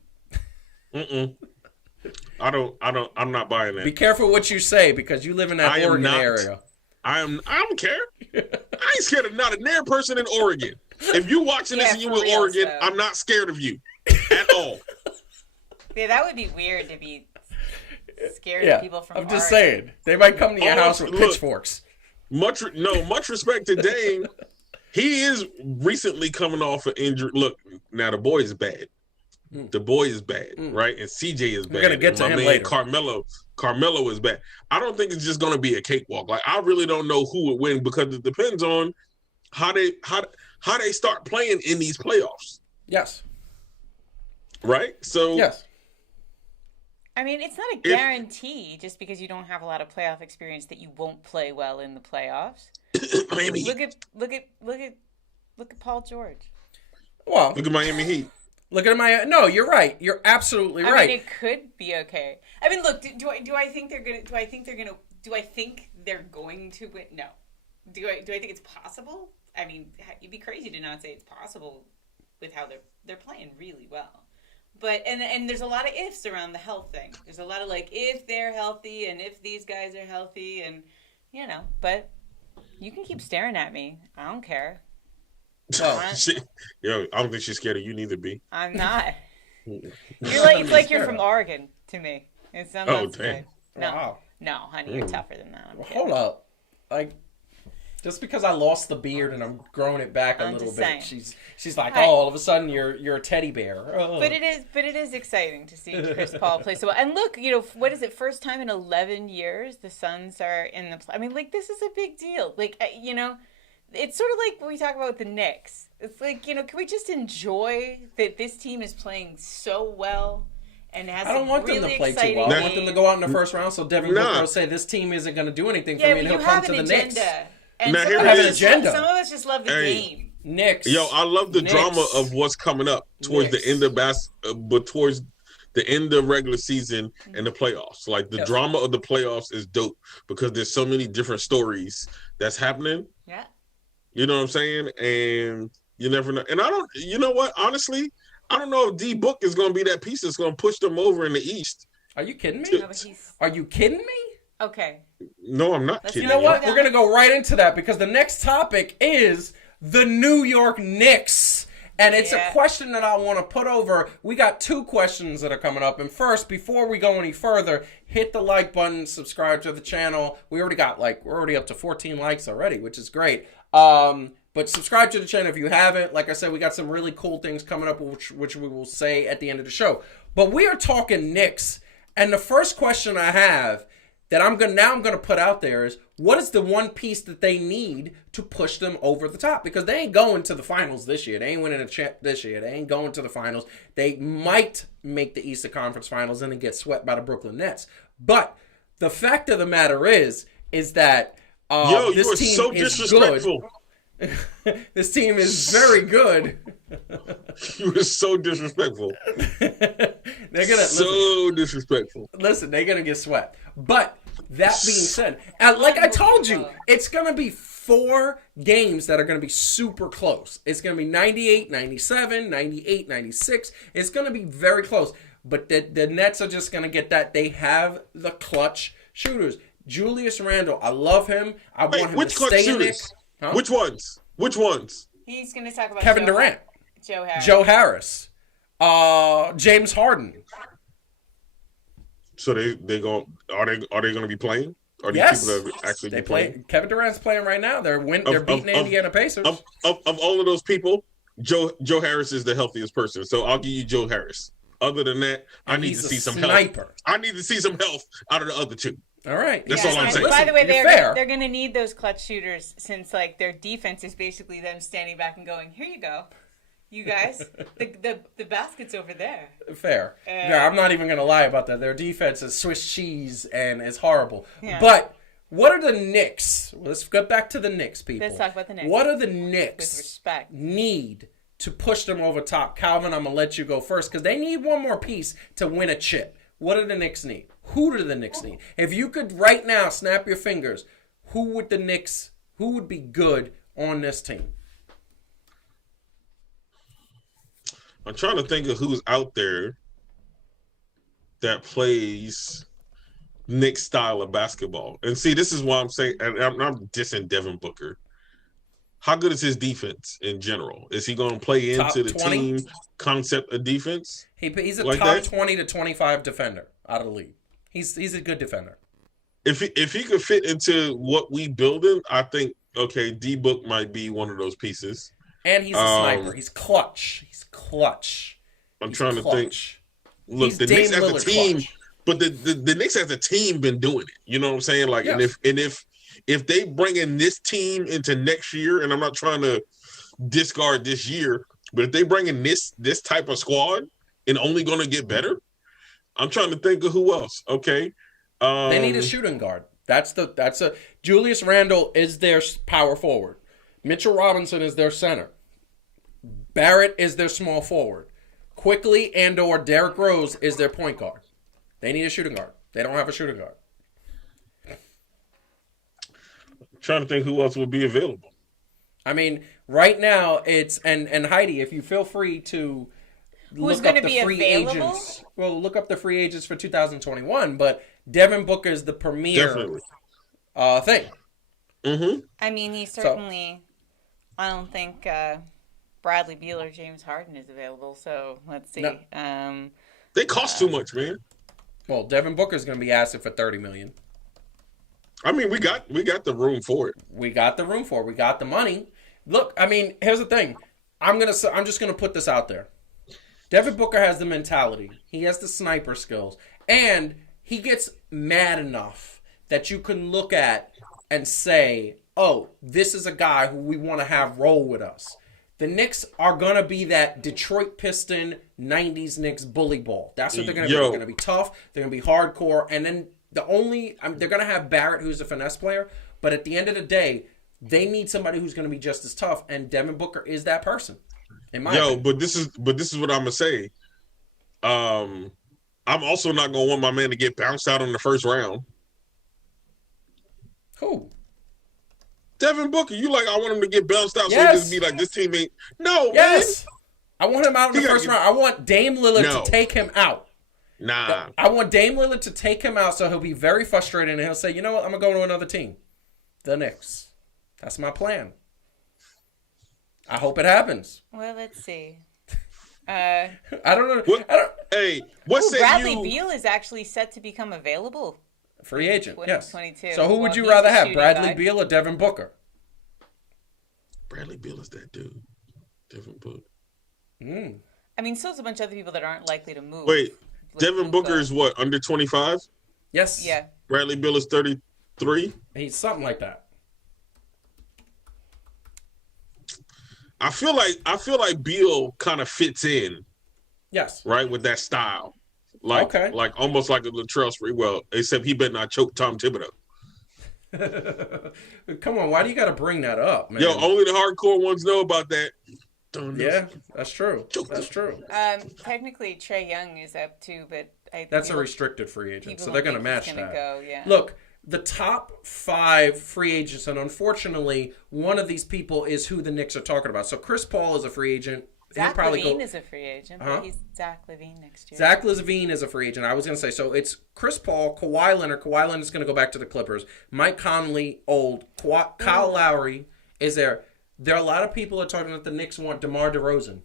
I'm not buying that. Be careful what you say because you live in that Oregon area. I don't care. I ain't scared of not a near person in Oregon. If you watching this and you in Oregon, so. I'm not scared of you at all. Yeah, that would be weird to be scared of people from I'm just saying. They might come to your house with pitchforks. Much respect to Dame. He is recently coming off an injury. Look, now the boy is bad. The boy is bad, right? And CJ is bad. We're going to get to him later. Carmelo is bad. I don't think it's just going to be a cakewalk. Like, I really don't know who would win because it depends on how they start playing in these playoffs. Yes. Right? So yes. I mean, it's not a guarantee just because you don't have a lot of playoff experience that you won't play well in the playoffs. Miami. Look at Paul George. Well, look at Miami Heat. Look at my. No, you're right. You're absolutely right. I mean, it could be okay. I mean, look. Do I think they're gonna? Do I think they're going to win? No. Do I think it's possible? I mean, you'd be crazy to not say it's possible with how they're playing really well. But and there's a lot of ifs around the health thing. There's a lot of like if they're healthy and if these guys are healthy and But you can keep staring at me. I don't care. Well, I don't think she's scared of you neither, B. I'm not. It's like you're from Oregon to me. It's oh, damn. No, Wow. no, honey, you're tougher than that. I'm kidding. Hold up. Like, just because I lost the beard and I'm growing it back a I'm little just bit, saying. she's like, Hi. oh, all of a sudden you're a teddy bear. Oh. But it is exciting to see Chris Paul play so well. And look, what is it? First time in 11 years the Suns are in the. I mean, like, this is a big deal. Like, it's sort of like when we talk about the Knicks. It's like, can we just enjoy that this team is playing so well and has I don't want really them to play too exciting well. I want them to go out in the first round so Devin Nah. Booker will say this team isn't going to do anything for Yeah, me and but he'll you come have to an the agenda. Knicks. And Now, some here of it us is. just Agenda. some of us just love the Hey. game. Knicks. Yo, I love the Knicks. drama of what's coming up towards Knicks. the end of but towards the end of regular season and the playoffs. Like, the Yes. drama of the playoffs is dope because there's so many different stories that's happening. Yeah. You know what I'm saying? And you never know. And you know what? Honestly, I don't know if D Book is going to be that piece that's going to push them over in the East. Are you kidding me? No, but he's Are you kidding me? okay. No, I'm not Let's kidding. You know what? Yeah. We're going to go right into that because the next topic is the New York Knicks. And it's a Yeah. question that I want to put over. We got 2 questions that are coming up. And first, before we go any further, hit the like button, subscribe to the channel. We're already up to 14 likes already, which is great. But subscribe to the channel if you haven't. Like I said, we got some really cool things coming up, which we will say at the end of the show. But we are talking Knicks. And the first question I have that I'm gonna put out there is, what is the one piece that they need to push them over the top? Because they ain't going to the finals this year. They ain't winning a champ this year. They ain't going to the finals. They might make the Eastern Conference Finals and then get swept by the Brooklyn Nets. But the fact of the matter is that Yo, this you are team so is disrespectful. good. This team is very good. You are so disrespectful. They're gonna So disrespectful. listen, they're gonna get swept. But that being said, like I told you, it's gonna be 4 games that are gonna be super close. It's gonna be 98, 97, 98, 96. It's gonna be very close. But the Nets are just gonna get that. They have the clutch shooters. Julius Randle, I love him. I Wait, want him which to clutch stay in shooters? Knicks. Huh? Which ones? Which ones? He's going to talk about Kevin Durant, Joe Harris. Joe Harris, James Harden. So are they going to be playing? Are these Yes, people that actually they be playing? Kevin Durant's playing right now. They're beating the Indiana Pacers. Of all of those people, Joe Harris is the healthiest person. So I'll give you Joe Harris. Other than that, I And need he's to a see some sniper. health. I need to see some health out of the other 2. All right, That's all I'm and saying. by the way, Listen, you're fair. they're going to need those clutch shooters since like their defense is basically them standing back and going, "Here you go, you guys. the basket's over there." Fair. Yeah, I'm not even gonna lie about that. Their defense is Swiss cheese and is horrible. Yeah. But what are the Knicks? Let's get back to the Knicks, people. Let's talk about the Knicks. What are the With Knicks respect. need to push them over top? Calvin, I'm gonna let you go first because they need one more piece to win a chip. What do the Knicks need? Who do the Knicks need? If you could right now snap your fingers, who would be good on this team? I'm trying to think of who's out there that plays Knicks style of basketball. And see, this is why I'm saying, and I'm dissing Devin Booker. How good is his defense in general? Is he going to play Top into the 20? team concept of defense? He's a Like top that? 20 to 25 defender out of the league. He's a good defender. If he could fit into what we building, I think, okay, D-Book might be one of those pieces. And he's a sniper. He's clutch. I'm He's trying to think. clutch. Look, He's the Dame Knicks as a Lillard team, clutch. but the Knicks as a team been doing it. You know what I'm saying? Like, Yes. and if they bring in this team into next year, and I'm not trying to discard this year, but if they bring in this type of squad and only going to get better, I'm trying to think of who else. Okay, They need a shooting guard. Julius Randle is their power forward. Mitchell Robinson is their center. Barrett is their small forward. Quickly and/or Derrick Rose is their point guard. They need a shooting guard. They don't have a shooting guard. trying to think who else would be available. I mean, right now it's and Heidi, if you feel free to Who's look gonna up the be free available? agents. Well, look up the free agents for 2021, but Devin Booker is the premier Definitely. thing. Mm-hmm. I mean, he certainly. I don't think Bradley Beal or James Harden is available. So let's see. No. They cost too much, man. Well, Devin Booker's going to be asking for $30 million. I mean, we got the room for it. We got the room for it. We got the money. Look, I mean, here's the thing. I'm just gonna put this out there. Devin Booker has the mentality. He has the sniper skills, and he gets mad enough that you can look at and say, "Oh, this is a guy who we want to have roll with us." The Knicks are gonna be that Detroit Piston '90s Knicks bully ball. That's what they're gonna be. They're gonna be tough. They're gonna be hardcore, and then they're gonna have Barrett, who's a finesse player. But at the end of the day, they need somebody who's going to be just as tough, and Devin Booker is that person. In my opinion. but this is what I'm gonna say. I'm also not gonna want my man to get bounced out in the first round. Who? Devin Booker, you like? I want him to get bounced out, Yes. so he just be like, this team ain't. No, Yes. I want him out in the first round. I want Dame Lillard No. to take him out. Nah. I want Dame Lillard to take him out, so he'll be very frustrated, and he'll say, "You know what? I'm gonna go to another team, the Knicks." That's my plan. I hope it happens. Well, let's see. I don't know. What? Hey, what say Bradley you? Beal is actually set to become available. Free agent, yes. 2022. So who would Well, you he's rather a have, shooting Bradley guy. Beal or Devin Booker? Bradley Beal is that dude. Devin Booker. I mean, so is a bunch of other people that aren't likely to move. Wait, Like Devin Luka. Booker is what, under 25? Yes. Yeah. Bradley Beal is 33. He's something like that. I feel like Beal kind of fits in, Yes. right, with that style. Like, Okay. like almost like a Latrell Sprewell, except he better not choke Tom Thibodeau. Come on, why do you got to bring that up, man? Yo, only the hardcore ones know about that. Yeah, that's true. That's true. Technically, Trae Young is up too, but That's a restricted free agent, people so they're don't going to think match he's that. gonna go, yeah. Look, the top 5 free agents, and unfortunately, one of these people is who the Knicks are talking about. So Chris Paul is a free agent. Zach LaVine is a free agent, Huh? but he's Zach LaVine next year. Zach LaVine is a free agent. I was going to say, so it's Chris Paul, Kawhi Leonard. Kawhi Leonard's going to go back to the Clippers. Mike Conley, old. Kyle Lowry is there. There are a lot of people that are talking that the Knicks want DeMar DeRozan,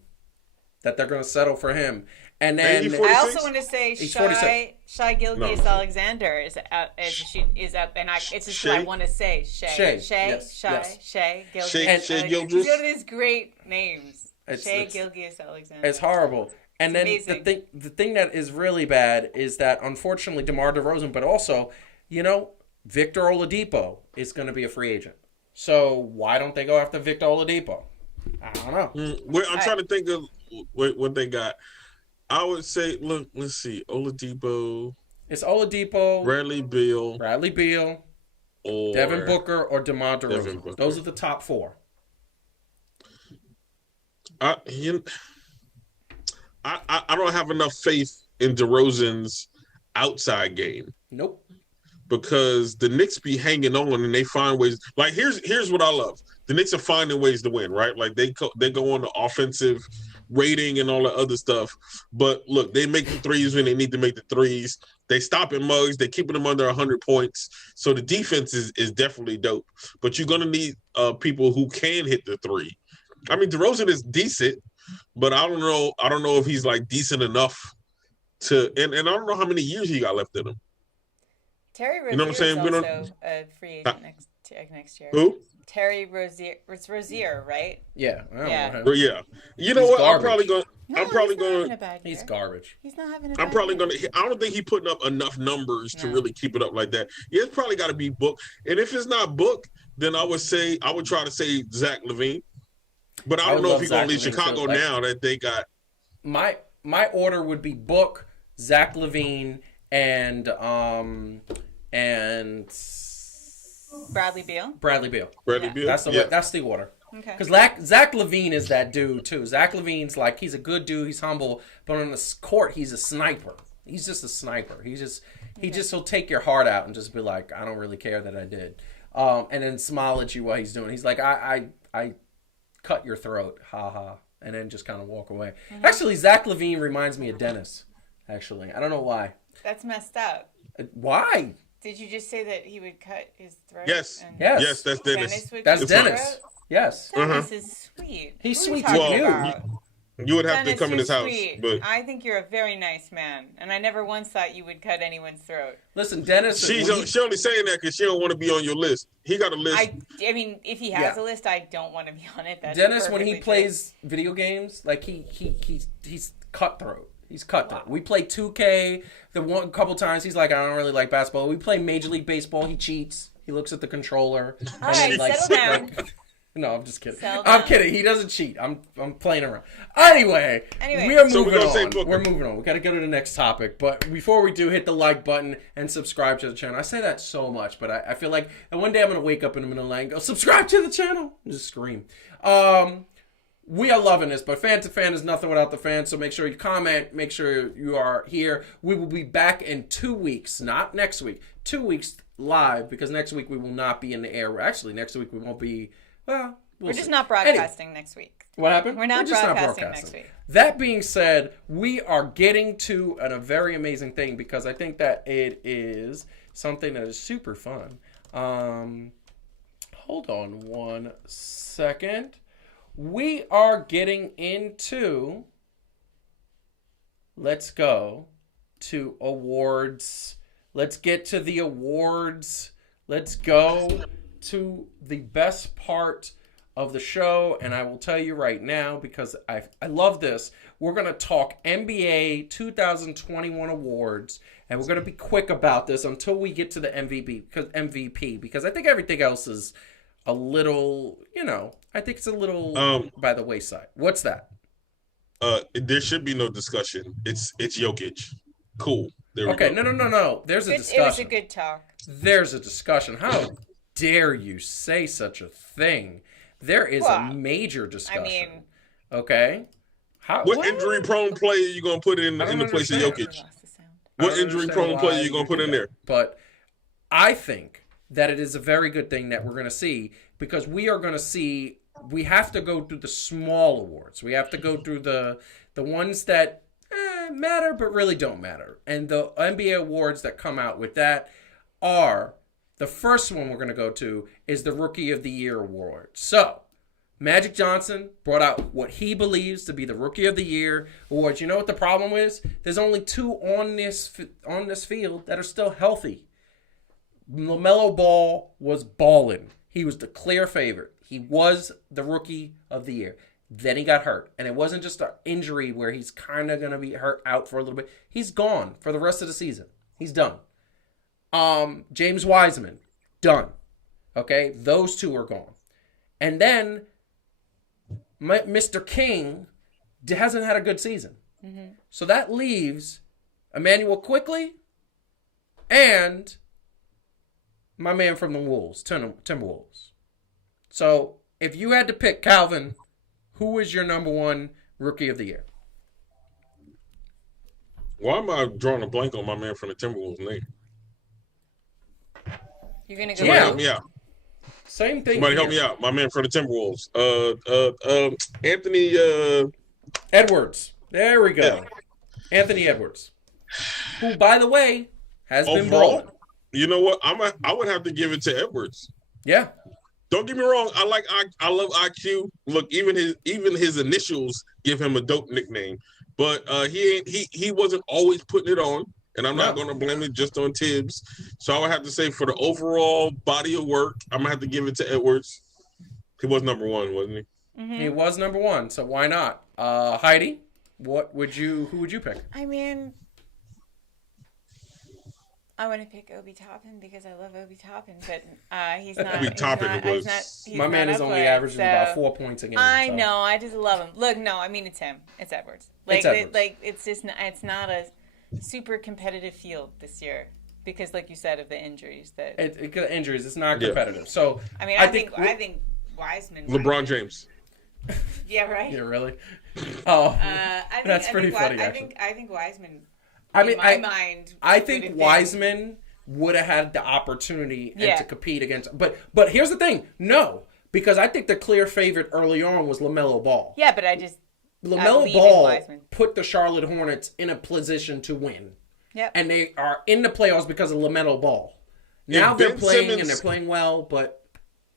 that they're going to settle for him. And then I also want to say He's Shai Gilgeous-Alexander is up, and it's just what I want to say. Shai Gilgeous. Shai Gilgeous. He's one of these great names. Shai It's Gilgeous-Alexander. It's horrible. And then amazing. the thing that is really bad is that unfortunately DeMar DeRozan, but also, Victor Oladipo is going to be a free agent. So why don't they go after Victor Oladipo? I don't know. I'm trying to think of what they got. I would say, look, let's see, Oladipo. It's Oladipo, Bradley Beal, or Devin Booker, or DeMar DeRozan. Those are the top 4. I don't have enough faith in DeRozan's outside game. Nope. Because the Knicks be hanging on and they find ways. Like here's what I love: the Knicks are finding ways to win, right? Like they go on the offensive rating and all the other stuff. But look, they make the threes when they need to make the threes. They stopping mugs. They keeping them under 100 points. So the defense is definitely dope. But you're gonna need people who can hit the three. I mean, DeRozan is decent, but I don't know if he's like decent enough to. And I don't know how many years he got left in him. Terry Rozier You know what I'm saying? is also a free agent next year. Who? Terry Rozier. It's Rozier, right? Yeah. I don't know him. But yeah. You know He's what? garbage. I'm probably going. He's garbage. He's not having a bad I'm probably year. going to. I don't think he's putting up enough numbers to really keep it up like that. Yeah, it's probably got to be Book. And if it's not Book, then I would try to say Zach LaVine. But I don't know if he's going to leave Chicago now that they got. My order would be Book, Zach LaVine, and Bradley Beal. Bradley Beal. Beal. That's the order. Okay. Because Zach LaVine is that dude too. Zach LaVine's like, he's a good dude. He's humble, but on the court, he's a sniper. He's just a sniper. He'll take your heart out and just be like, I don't really care that I did, and then smile at you while he's doing it. He's like, I cut your throat, haha, and then just kind of walk away. Mm-hmm. Actually, Zach LaVine reminds me of Dennis. Actually, I don't know why. That's messed up. Why? Did you just say that he would cut his throat? Yes, that's Dennis. Dennis would That's cut his Dennis. throat? Yes. Dennis is sweet. He's Who are we sweet to talking you. about? You would have to Dennis, come in you're his house. sweet. But I think you're a very nice man, and I never once thought you would cut anyone's throat. Listen, Dennis. she only saying that because she don't want to be on your list. He got a list. I mean, if he has a list, I don't want to be on it. That's Dennis, when he perfectly plays video games, like he's cutthroat. He's cutthroat. We play 2K. The couple times he's like, I don't really like basketball. We play Major League Baseball. He cheats. He looks at the controller. All right, settle down. No, I'm just kidding. Settle I'm down. kidding. He doesn't cheat. I'm playing around. Anyway, we are moving on. We're moving on. We got to go to the next topic. But before we do, hit the like button and subscribe to the channel. I say that so much, but I feel like one day I'm going to wake up in the middle of the night and go, subscribe to the channel. And just scream. We are loving this, but fan to fan is nothing without the fans. So make sure you comment. Make sure you are here. We will be back in 2 weeks, not next week. 2 weeks live, because next week we will not be in the air. Actually, next week we won't be. Well, we're just not broadcasting next week. What happened? We're just not broadcasting next week. That being said, we are getting to a very amazing thing, because I think that it is something that is super fun. Hold on 1 second. We are getting into, let's go to awards. Let's get to the awards. Let's go to the best part of the show. And I will tell you right now, because I love this, we're going to talk NBA 2021 awards. And we're going to be quick about this until we get to the MVP, because I think everything else is a little, I think it's a little by the wayside. What's that? There should be no discussion. It's Jokic. Cool. There we go. No. There's a discussion. It was a good talk. There's a discussion. How dare you say such a thing? There is a major discussion. Okay. What injury-prone player are you going to put in the place of Jokic? What injury-prone player are you going to put in there? But I think that it is a very good thing that we're going to see, because we are going to see, we have to go through the small awards. We have to go through the ones that matter but really don't matter. And the NBA awards that come out with that are, the first one we're going to go to is the Rookie of the Year award. So, Magic Johnson brought out what he believes to be the Rookie of the Year awards. You know what the problem is? There's only two on this field that are still healthy. LaMelo Ball was balling. He was the clear favorite. He was the Rookie of the Year. Then he got hurt. And it wasn't just an injury where he's kind of going to be hurt out for a little bit. He's gone for the rest of the season. He's done. James Wiseman, done. Okay? Those two are gone. And then Mr. King hasn't had a good season. Mm-hmm. So that leaves Emmanuel Quickley and my man from the Wolves, Timberwolves. So, if you had to pick, Calvin, who is your number one Rookie of the Year? Why am I drawing a blank on my man from the Timberwolves' name? You're going to go... Somebody help me out. Same thing. Somebody help me out. My man from the Timberwolves. Anthony... Edwards. There we go. Yeah. Anthony Edwards. Who, by the way, has been balling. You know what? I would have to give it to Edwards. Yeah. Don't get me wrong. I love IQ. Look, even his initials give him a dope nickname. But he wasn't always putting it on, and I'm not going to blame it just on Tibbs. So I would have to say, for the overall body of work, I'm gonna have to give it to Edwards. He was number one, wasn't he? Mm-hmm. He was number one. So why not? Heidi, who would you pick? I mean, I want to pick Obi Toppin because I love Obi Toppin, but he's not. Obi Toppin was. My man is only averaging about 4 points a game. I know. I just love him. Look, no, I mean it's him. It's Edwards. It's Edwards. It's just. It's not a super competitive field this year because, like you said, of the injuries. Injuries. It's not competitive. So I mean, I think Wiseman. LeBron James. Yeah. Right. Yeah. Really. Oh, that's pretty funny. I think Wiseman. I mean, I think Wiseman would have had the opportunity to compete against. But here's the thing. No, because I think the clear favorite early on was LaMelo Ball. Yeah, but LaMelo Ball put the Charlotte Hornets in a position to win. Yep. And they are in the playoffs because of LaMelo Ball. Now they're playing and they're playing well, but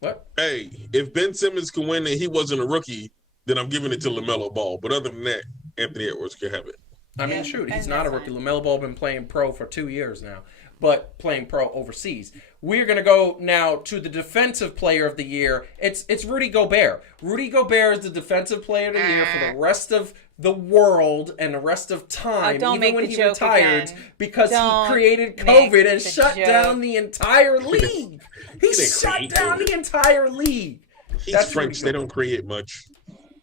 what? Hey, if Ben Simmons can win and he wasn't a rookie, then I'm giving it to LaMelo Ball. But other than that, Anthony Edwards can have it. I mean, shoot, he's not a rookie. LaMelo Ball been playing pro for 2 years now, but playing pro overseas. We're going to go now to the defensive player of the year. It's Rudy Gobert. Rudy Gobert is the defensive player of the year for the rest of the world and the rest of time, even when he retired, because he created COVID and shut down the entire league. He shut down the entire league. He's French. They don't create much.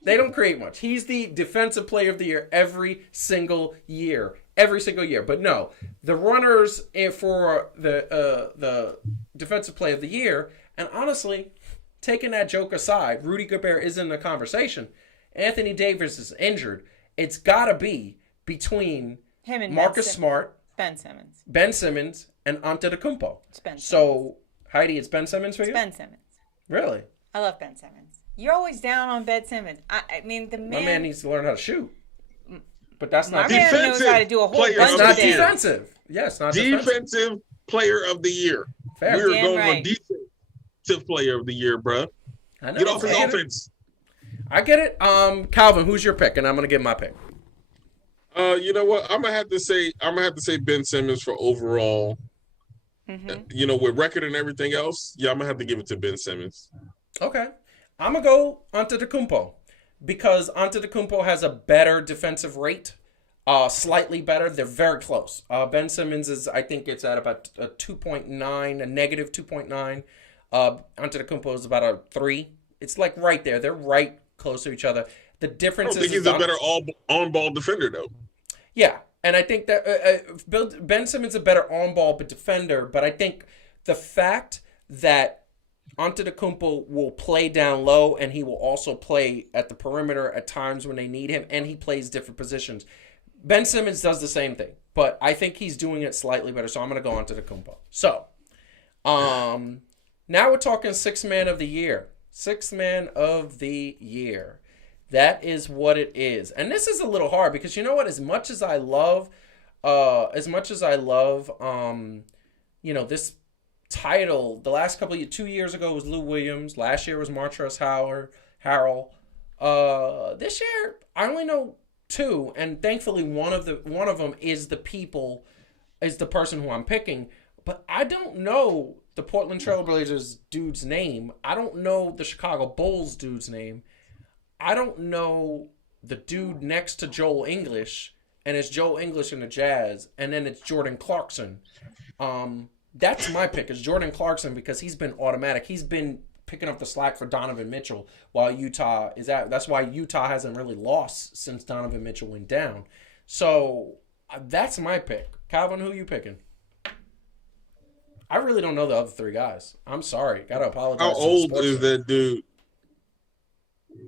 They don't create much. He's the defensive player of the year every single year. Every single year. But no, the runners for the defensive player of the year, and honestly, taking that joke aside, Rudy Gobert is in the conversation. Anthony Davis is injured. It's got to be between him and Marcus Smart, Ben Simmons, and Antetokounmpo. It's Ben Simmons. So, Heidi, it's Ben Simmons for you? It's Ben Simmons. Really? I love Ben Simmons. You're always down on Ben Simmons. I mean, the man... My man needs to learn how to shoot. But that's not... My man knows how to do a whole bunch of things. It's not defensive. Yes, not defensive. Defensive player of the year. Fair. We're going with defensive player of the year, bro. I know. Get off his offense. I get it. Calvin, who's your pick? And I'm going to give my pick. You know what? I'm gonna have to say Ben Simmons for overall. You know, with record and everything else, I'm gonna have to give it to Ben Simmons. Okay, I'm gonna go Antetokounmpo because Antetokounmpo has a better defensive rate, slightly better. They're very close. Ben Simmons is, I think, it's at about a 2.9, a negative 2.9. Antetokounmpo is about a 3. It's like right there. They're right close to each other. The difference is... I don't think he's a better on-ball defender, though. Yeah, and I think that Ben Simmons is a better on-ball defender, but I think the fact that Antetokounmpo will play down low and he will also play at the perimeter at times when they need him, and he plays different positions. Ben Simmons does the same thing, but I think he's doing it slightly better, so I'm going to go Antetokounmpo. So, now we're talking Sixth Man of the Year. Sixth Man of the Year. That is what it is. And this is a little hard because you know what? As much as I love, this title, the last couple of 2 years ago was Lou Williams. Last year was Montrezl Harrell. This year, I only know 2. And thankfully one of them is the person who I'm picking. But I don't know the Portland Trailblazers dude's name. I don't know the Chicago Bulls dude's name. I don't know the dude next to Joel English, and it's Joel English in the Jazz, and then it's Jordan Clarkson. That's my pick, is Jordan Clarkson, because he's been automatic. He's been picking up the slack for Donovan Mitchell while Utah is out. That's why Utah hasn't really lost since Donovan Mitchell went down. So that's my pick. Calvin, who are you picking? I really don't know the other 3 guys. I'm sorry. Gotta apologize. How old is that dude?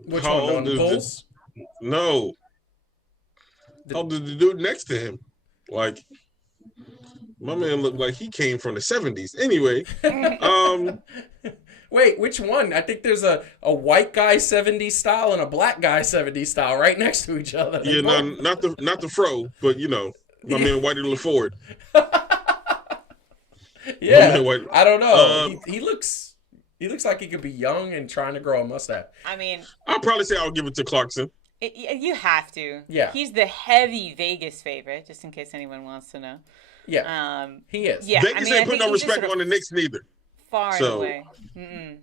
Which one? The Bulls? No. How old is the dude next to him? Like, my man looked like he came from the 70s. Anyway, Wait, which one? I think there's a white guy 70s style and a black guy 70s style right next to each other. Yeah, not the fro, but my man Whitey LaFord. Yeah, I don't know. He looks like he could be young and trying to grow a mustache. I mean, I'll probably say I'll give it to Clarkson. You have to. Yeah. He's the heavy Vegas favorite, just in case anyone wants to know. Yeah. He is. Yeah. Vegas ain't putting no respect on the Knicks neither. Far away. Mm-mm.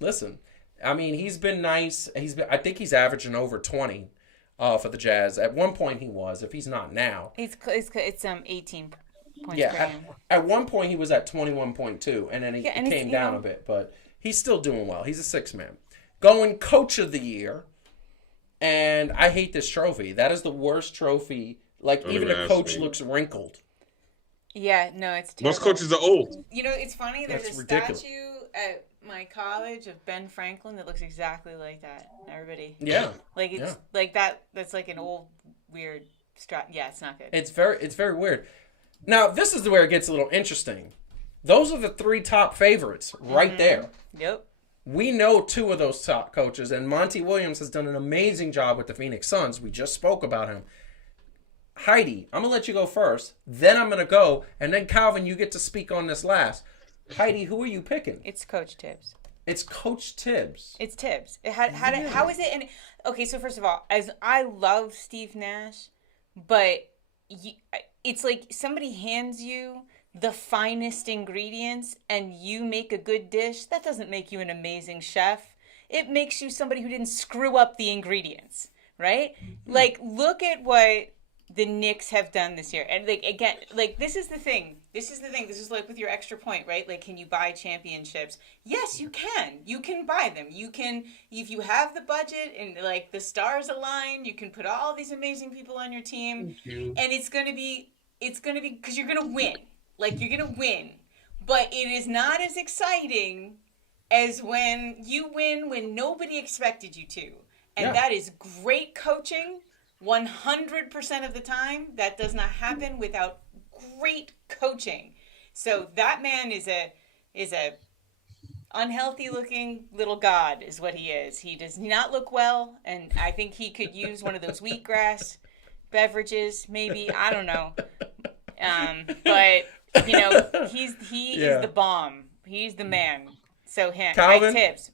Listen, I mean, he's been nice. I think he's averaging over 20 for the Jazz. At one point he was, if he's not now. It's 18 points yeah, per game. At one point he was at 21.2, and then he came down a bit, but he's still doing well. He's a 6 man. Going Coach of the Year, and I hate this trophy. That is the worst trophy. Like, even the coach looks wrinkled. Yeah, no, it's terrible. Most coaches are old. You know, it's funny. There's a statue at my college of Ben Franklin that looks exactly like that. Everybody. Yeah. Like, it's like that. That's like an old, weird Yeah, it's not good. It's very weird. Now, this is where it gets a little interesting. Those are the 3 top favorites right there. Yep. We know 2 of those top coaches, and Monty Williams has done an amazing job with the Phoenix Suns. We just spoke about him. Heidi, I'm going to let you go first. Then I'm going to go, and then Calvin, you get to speak on this last. Heidi, who are you picking? It's Coach Tibbs. It's Coach Tibbs. It's Tibbs. How is it? And okay, so first of all, as I love Steve Nash, but it's like somebody hands you the finest ingredients and you make a good dish. That doesn't make you an amazing chef. It makes you somebody who didn't screw up the ingredients, right? Like, look at what the Knicks have done this year. And like, again, like, this is the thing. This is like with your extra point, right? Like, can you buy championships? Yes, you can. You can buy them. You can, if you have the budget and like the stars align, you can put all these amazing people on your team. And it's going to be, because you're going to win. Like, you're going to win. But it is not as exciting as when you win when nobody expected you to. And that is great coaching 100% of the time. That does not happen without great coaching. So that man is a unhealthy looking little god is what he is. He does not look well, and I think he could use one of those wheatgrass beverages, maybe. I don't know. But you know, he is the bomb. He's the man. So Calvin, Tibbs.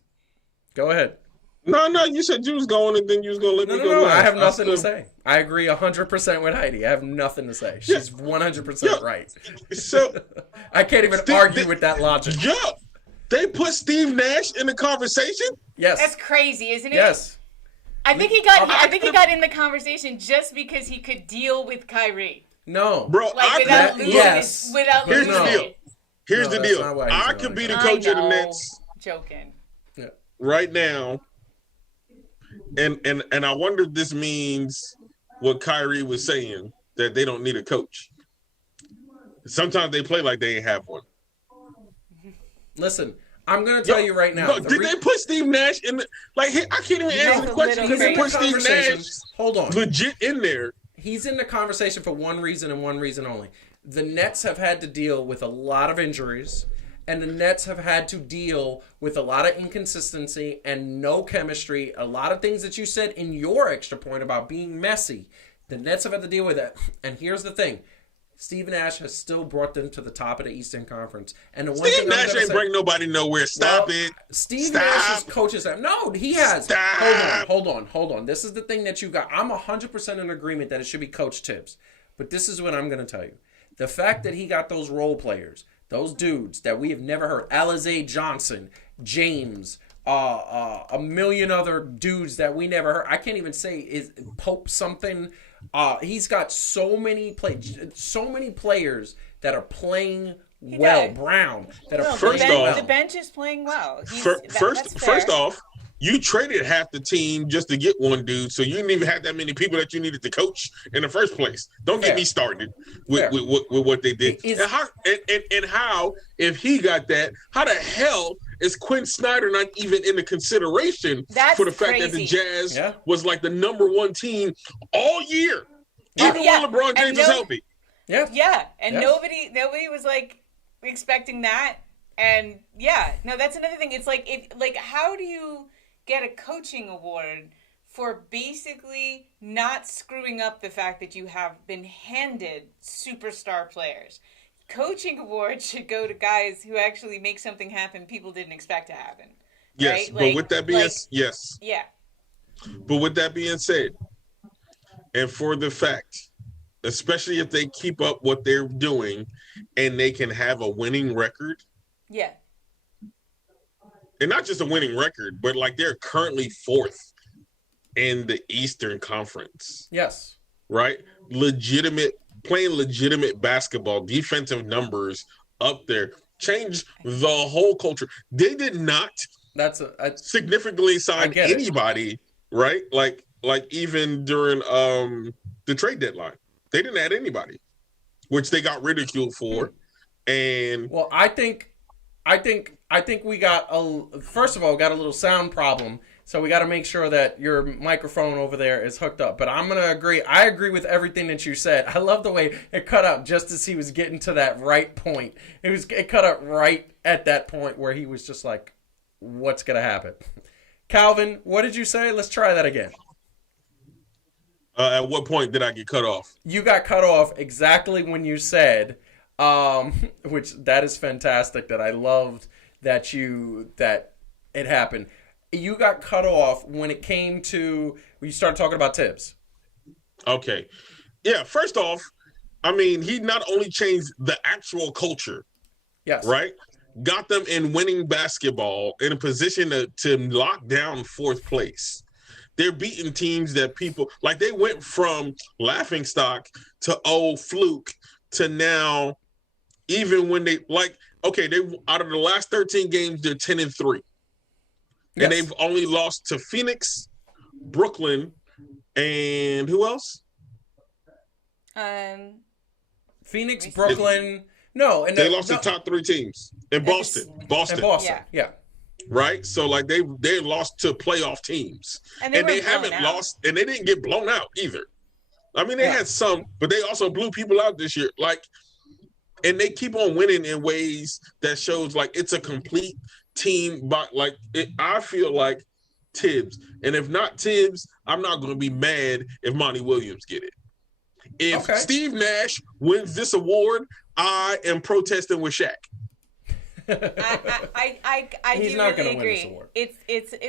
Go ahead. No, you said you was going and then you was going to let me go. No, I have nothing to say. I agree 100% with Heidi. I have nothing to say. She's 100% right. So I can't even argue with that logic. Yeah. They put Steve Nash in the conversation? Yes. That's crazy, isn't it? Yes. I think he got in the conversation just because he could deal with Kyrie. No. Bro, without losing. Here's the deal. Here's the deal. not why he's I going could be like the coach of the Nets joking. right now. And I wonder if this means what Kyrie was saying, that they don't need a coach. Sometimes they play like they ain't have one. Listen, I'm going to tell you right now. No, did they put Steve Nash in the, like, I can't even answer the question because they put Steve Nash hold on. legit in there. He's in the conversation for one reason and one reason only. The Nets have had to deal with a lot of injuries, and the Nets have had to deal with a lot of inconsistency and no chemistry, a lot of things that you said in your extra point about being messy. The Nets have had to deal with that. And here's the thing. Steve Nash has still brought them to the top of the Eastern Conference. And the one Steve Nash ain't bring nobody nowhere. Stop it. Steve Nash's coaches have. No, he has. Stop. Hold on. This is the thing that you got. I'm 100% in agreement that it should be Coach Tibbs. But this is what I'm going to tell you. The fact that he got those role players, those dudes that we have never heard, Alize Johnson, James, a million other dudes that we never heard. I can't even say is Pope something. He's got so many players that are playing well. Brown that are first off, the bench is playing well. First off, you traded half the team just to get one dude, so you didn't even have that many people that you needed to coach in the first place. Don't get me started with what they did. And how, if he got that, how the hell is Quinn Snyder not even in the consideration for the fact that the Jazz was like the number one team all year, even when LeBron James is healthy? Nobody was like expecting that. And that's another thing. It's like how do you get a coaching award for basically not screwing up the fact that you have been handed superstar players? Coaching awards should go to guys who actually make something happen people didn't expect to happen. Yes, right? but with that being But with that being said, and for the fact, especially if they keep up what they're doing and they can have a winning record. Yeah. And not just a winning record, but like they're currently fourth in the Eastern Conference. Yes. Right? Playing legitimate basketball, defensive numbers up there, changed the whole culture. They did not significantly sign anybody, right? Like even during the trade deadline. They didn't add anybody, which they got ridiculed for. And well, I think we got first of all, got a little sound problem. So we got to make sure that your microphone over there is hooked up. But I'm going to agree. I agree with everything that you said. I love the way it cut out just as he was getting to that right point. It cut out right at that point where he was just like, what's going to happen? Calvin, what did you say? Let's try that again. At what point did I get cut off? You got cut off exactly when you said, which that is fantastic, that I loved that It happened. You got cut off when it came to when you started talking about Tibbs. Okay. Yeah, first off, I mean, he not only changed the actual culture, Yes. right? Got them in winning basketball in a position to lock down fourth place. They're beating teams that people like. They went from laughing stock to fluke to now. Even when they like, okay, they out of the last 13 games, they're 10-3, Yes. and they've only lost to Phoenix, Brooklyn, and who else? Phoenix, Brooklyn. No, and They lost the top 3 teams in Boston. And Boston. Yeah. Right? So like they lost to playoff teams. And they haven't lost, and they didn't get blown out either. I mean, they had some, but they also blew people out this year. Like, and they keep on winning in ways that shows like it's a complete team. But like I feel like Tibbs, and if not Tibbs, I'm not going to be mad if Monty Williams get it. If Steve Nash wins this award, I am protesting with Shaq. He's not going to win this award.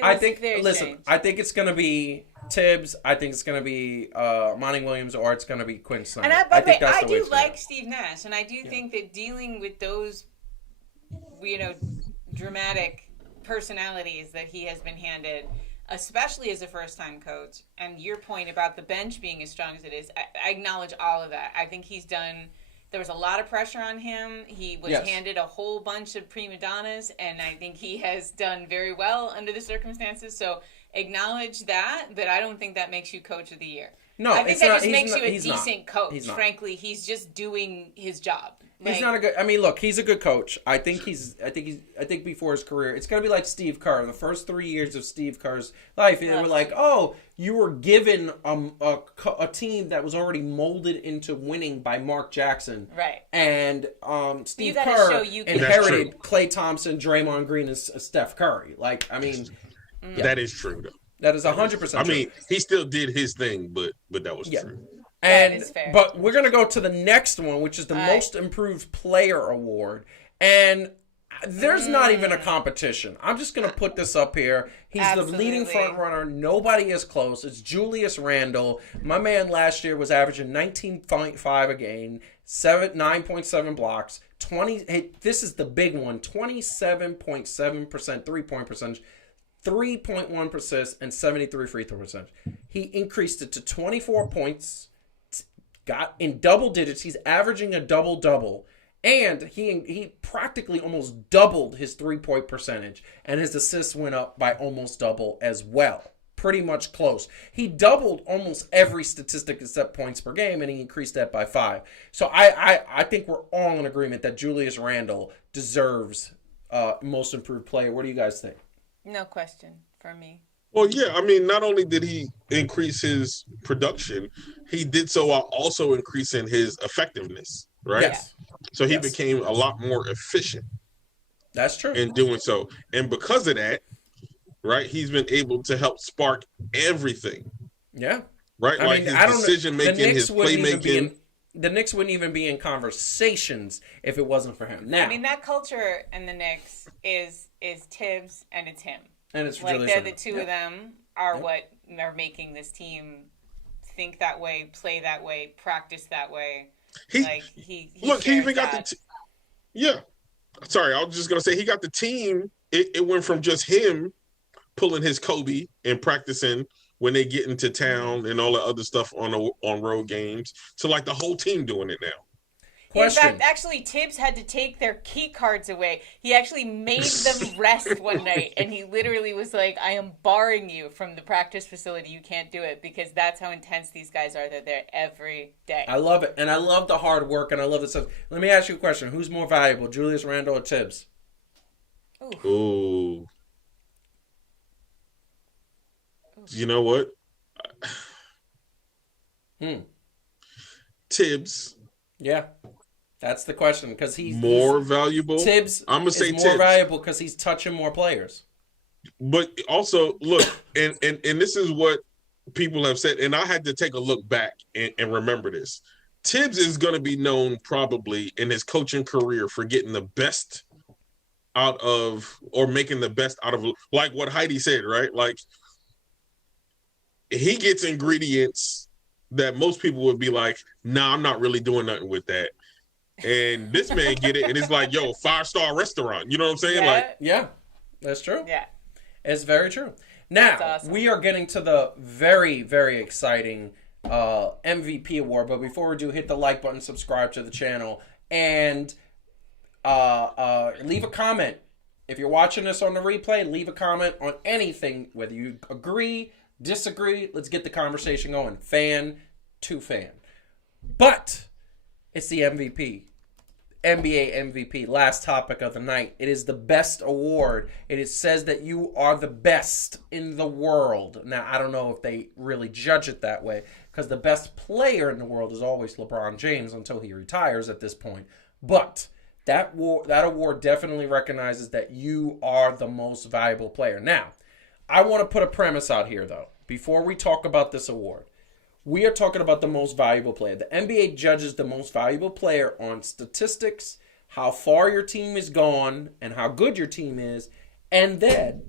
I think it's going to be Tibbs. I think it's going to be Monty Williams, or it's going to be Quinn Snyder. And I do like Steve Nash, and I do think that dealing with those, dramatic personalities that he has been handed, especially as a first-time coach, and your point about the bench being as strong as it is, I acknowledge all of that. I think he's done. There was a lot of pressure on him. He was handed a whole bunch of prima donnas, and I think he has done very well under the circumstances. So acknowledge that, but I don't think that makes you coach of the year. No, I think that just makes you a decent coach. Frankly, he's just doing his job. He's not a good. I mean, look, he's a good coach. I think before his career, it's gonna be like Steve Kerr. The first 3 years of Steve Kerr's life, they were like, "Oh, you were given a team that was already molded into winning by Mark Jackson, right?" And Steve Kerr inherited Klay Thompson, Draymond Green, and Steph Curry. Like, I mean, that is true though. That is 100%. I mean, he still did his thing, but that was true. But we're going to go to the next one, which is the Most Improved Player Award. And there's not even a competition. I'm just going to put this up here. He's the leading front runner. Nobody is close. It's Julius Randle. My man last year was averaging 19.5 a game, 9.7 blocks, 20. Hey, this is the big one, 27.7% three-point percentage. 3.1 assists and 73 free throw percentage. He increased it to 24 points, got in double digits. He's averaging a double-double, and he practically almost doubled his three-point percentage, and his assists went up by almost double as well. Pretty much close. He doubled almost every statistic except points per game, and he increased that by 5. So I think we're all in agreement that Julius Randle deserves Most Improved Player. What do you guys think? No question for me. Well, yeah, I mean, not only did he increase his production, he did so while also increasing his effectiveness, right? Yes. So he became a lot more efficient. That's true. In doing so. And because of that, right, he's been able to help spark everything. Yeah. Right? I like mean, his decision-making, his playmaking. The Knicks wouldn't even be in conversations if it wasn't for him. Now, I mean, that culture in the Knicks is Tibbs and it's him. And it's like they're the two of them are what are making this team think that way, play that way, practice that way. He even got the Sorry, I was just gonna say he got the team. It went from just him pulling his Kobe and practicing when they get into town and all the other stuff on road games to like the whole team doing it now. Question. In fact, actually, Tibbs had to take their key cards away. He actually made them rest one night, and he literally was like, I am barring you from the practice facility. You can't do it, because that's how intense these guys are. They're there every day. I love it, and I love the hard work, and I love the stuff. Let me ask you a question. Who's more valuable, Julius Randle or Tibbs? Ooh. You know what? Tibbs. Yeah. That's the question, because he's more valuable. Tibbs I'm gonna say is more Tibbs. valuable because he's touching more players. But also, look, and this is what people have said, and I had to take a look back and remember this. Tibbs is going to be known probably in his coaching career for getting the best out of, or making the best out of, like what Heidi said, right? Like, he gets ingredients that most people would be like, nah, I'm not really doing nothing with that. And this man get it, and it's like, yo, 5-star restaurant. You know what I'm saying? Yeah. Like, Yeah, that's true. Yeah. It's very true. Now, awesome. we are getting to the very, very exciting MVP award. But before we do, hit the like button, subscribe to the channel, and leave a comment. If you're watching this on the replay, leave a comment on anything, whether you agree, disagree. Let's get the conversation going. Fan to fan. But it's the MVP. NBA MVP, last topic of the night. It is the best award. It says that you are the best in the world. Now, I don't know if they really judge it that way, because the best player in the world is always LeBron James until he retires at this point. But that award definitely recognizes that you are the most valuable player. Now, I want to put a premise out here, though, before we talk about this award. We are talking about the most valuable player. The NBA judges the most valuable player on statistics, how far your team is gone, and how good your team is, and then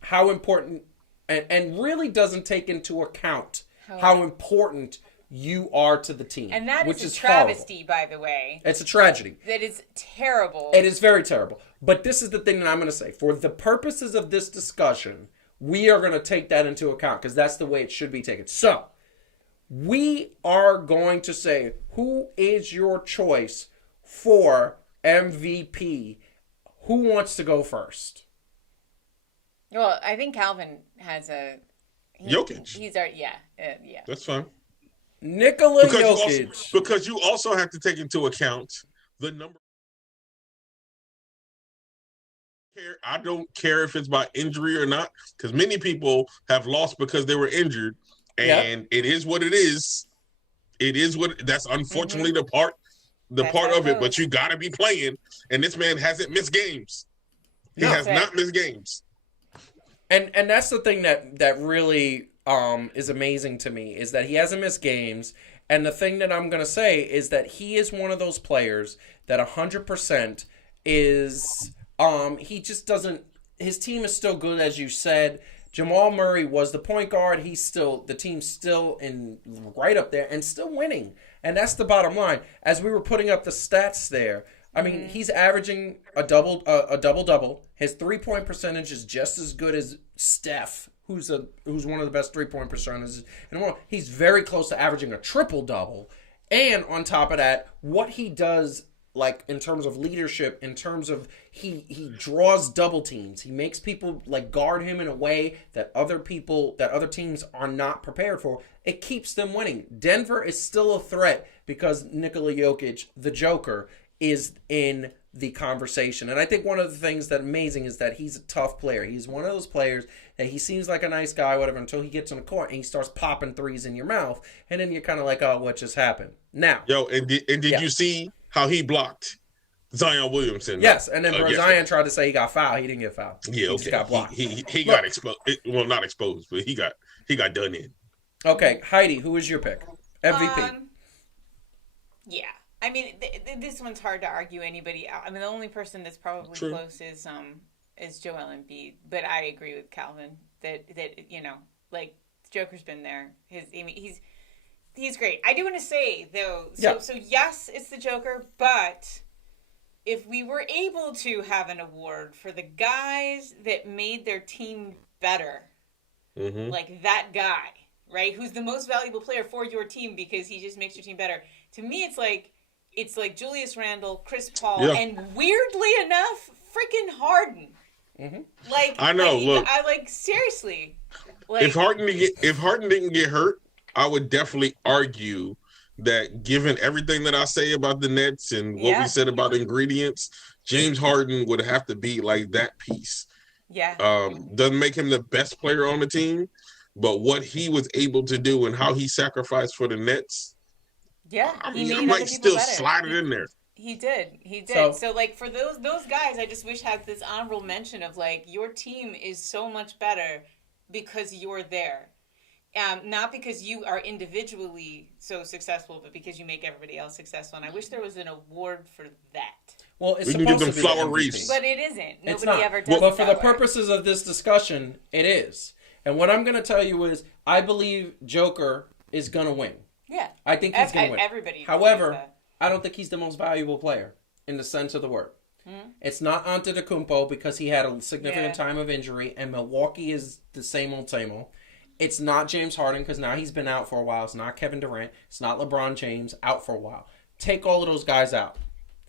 how important, and really doesn't take into account how important you are to the team. And that which is a travesty, horrible. by the way. It's a tragedy. That is terrible. It is very terrible. But this is the thing that I'm going to say. For the purposes of this discussion, we are going to take that into account, because that's the way it should be taken. So, we are going to say, who is your choice for MVP? Who wants to go first? Well, I think Calvin has Jokic. He's our, yeah. That's fine. Nikola Jokic. Because you also have to take into account the number. I don't care if it's by injury or not, because many people have lost because they were injured, and it is what it is. It is what that's unfortunately the part of it. But you got to be playing, and this man hasn't missed games. He has not missed games. And that's the thing that really is amazing to me, is that he hasn't missed games. And the thing that I'm going to say is that he is one of those players that 100% is. He just doesn't. His team is still good, as you said. Jamal Murray was the point guard. The team's still right up there and still winning. And that's the bottom line. As we were putting up the stats there, I mean, he's averaging a double-double. His 3-point percentage is just as good as Steph, who's one of the best 3-point percentages in the world. He's very close to averaging a triple-double. And on top of that, what he does, like in terms of leadership, in terms of he draws double teams. He makes people like guard him in a way that other teams are not prepared for. It keeps them winning. Denver is still a threat because Nikola Jokic, the Joker, is in the conversation. And I think one of the things that's amazing is that he's a tough player. He's one of those players that he seems like a nice guy, whatever, until he gets on the court and he starts popping threes in your mouth. And then you're kind of like, oh, what just happened? Now. Did you see how he blocked Zion Williamson? Yes, and then Zion tried to say he got fouled. He didn't get fouled. Yeah, he just got blocked. He got exposed. Well, not exposed, but he got done in. Okay, Heidi, who is your pick? MVP. Yeah. I mean, this one's hard to argue anybody out. I mean, the only person that's probably close is Joel Embiid. But I agree with Calvin that like Joker's been there. He's great. I do want to say though, so yes, it's the Joker, but if we were able to have an award for the guys that made their team better, like that guy, right, who's the most valuable player for your team because he just makes your team better. To me, it's like Julius Randle, Chris Paul, and weirdly enough, freaking Harden. Like I know. I like seriously. Like, if Harden didn't get hurt, I would definitely argue that given everything that I say about the Nets and what we said about ingredients, James Harden would have to be like that piece. Yeah. Doesn't make him the best player on the team, but what he was able to do and how he sacrificed for the Nets. Yeah. He might still slide it in there. He did. So like for those guys, I just wish had this honorable mention of like your team is so much better because you're there. Not because you are individually so successful, but because you make everybody else successful. And I wish there was an award for that. Well, it's We can give supposed them to be the flower MVP. wreaths. But it isn't. It's Nobody not. ever does But it for that the way. purposes of this discussion, it is. And what I'm going to tell you is, I believe Joker is going to win. Yeah. I think he's going to win. Everybody. However, believes that. I don't think he's the most valuable player in the sense of the word. It's not Antetokounmpo because he had a significant time of injury, and Milwaukee is the same old, same old. It's not James Harden because now he's been out for a while. It's not Kevin Durant. It's not LeBron James, out for a while. Take all of those guys out.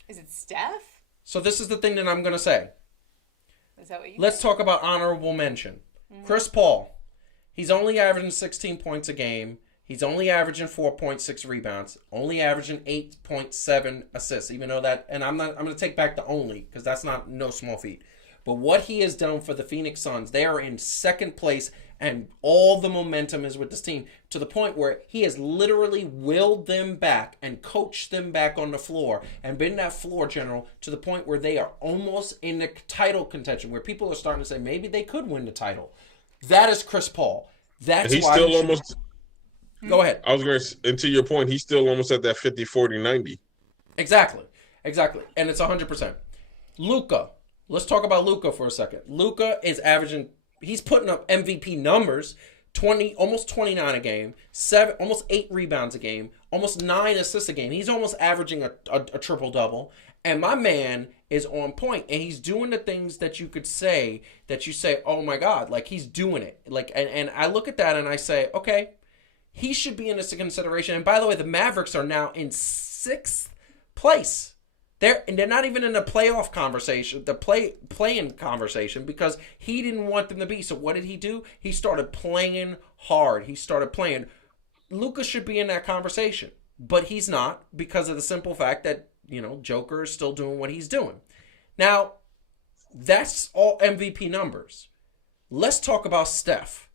Is it Steph? So this is the thing that I'm going to say. Is that what you Let's talk about honorable mention. Chris Paul. He's only averaging 16 points a game. He's only averaging 4.6 rebounds, only averaging 8.7 assists, even though that, and I'm going to take back the only, because that's no small feat. But what he has done for the Phoenix Suns, they are in second place, and all the momentum is with this team, to the point where he has literally willed them back and coached them back on the floor, and been that floor general, to the point where they are almost in the title contention, where people are starting to say maybe they could win the title. That is Chris Paul. That's He's why still almost... Go ahead. I was going to, and to your point, he's still almost at that 50, 40, 90. Exactly. And it's 100%. Luka. Let's talk about Luka for a second. Luka is averaging, he's putting up MVP numbers, almost 29 a game, almost 8 rebounds a game, almost 9 assists a game. He's almost averaging a triple-double. And my man is on point, and he's doing the things that you could say, that you say, oh my God, like he's doing it. Like, and I look at that and I say, okay, he should be in this consideration. And by the way, the Mavericks are now in 6th place. They're not even in the playoff conversation, the play-in conversation, because he didn't want them to be. So what did he do? He started playing hard. He started playing. Luka should be in that conversation, but he's not, because of the simple fact that, Joker is still doing what he's doing. Now, that's all MVP numbers. Let's talk about Steph.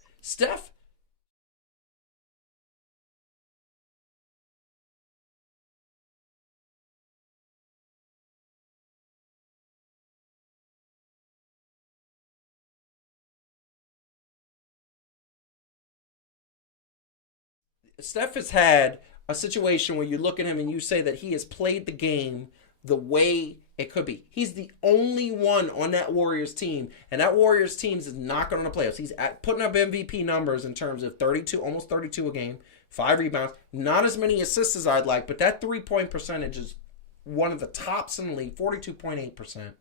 Steph has had a situation where you look at him and you say that he has played the game the way it could be. He's the only one on that Warriors team, and that Warriors team is not going to the playoffs. He's putting up MVP numbers in terms of 32, almost 32 a game, 5 rebounds, not as many assists as I'd like, but that 3-point percentage is one of the tops in the league, 42.8%.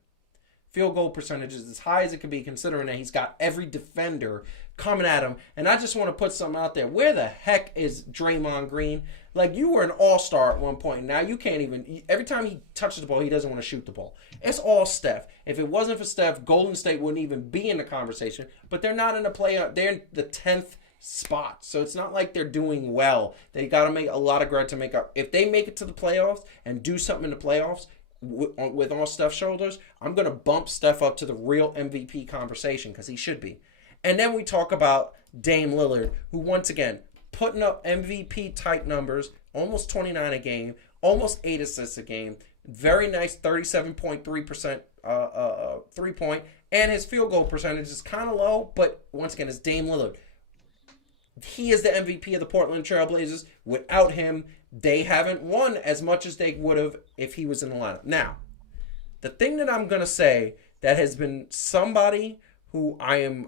Field goal percentage is as high as it can be, considering that he's got every defender coming at him. And I just want to put something out there. Where the heck is Draymond Green? Like, you were an all-star at one point. Now you can't even... Every time he touches the ball, he doesn't want to shoot the ball. It's all Steph. If it wasn't for Steph, Golden State wouldn't even be in the conversation. But they're not in the playoff. They're in the 10th spot. So it's not like they're doing well. They got to make a lot of ground to make up. If they make it to the playoffs and do something in the playoffs... with all Steph's shoulders, I'm going to bump Steph up to the real MVP conversation, because he should be. And then we talk about Dame Lillard, who once again, putting up MVP type numbers, almost 29 a game, almost 8 assists a game, very nice 37.3% 3-point, and his field goal percentage is kind of low, but once again, it's Dame Lillard. He is the MVP of the Portland Trail Blazers. Without him, they haven't won as much as they would have if he was in the lineup. Now, the thing that I'm going to say that has been somebody who I'm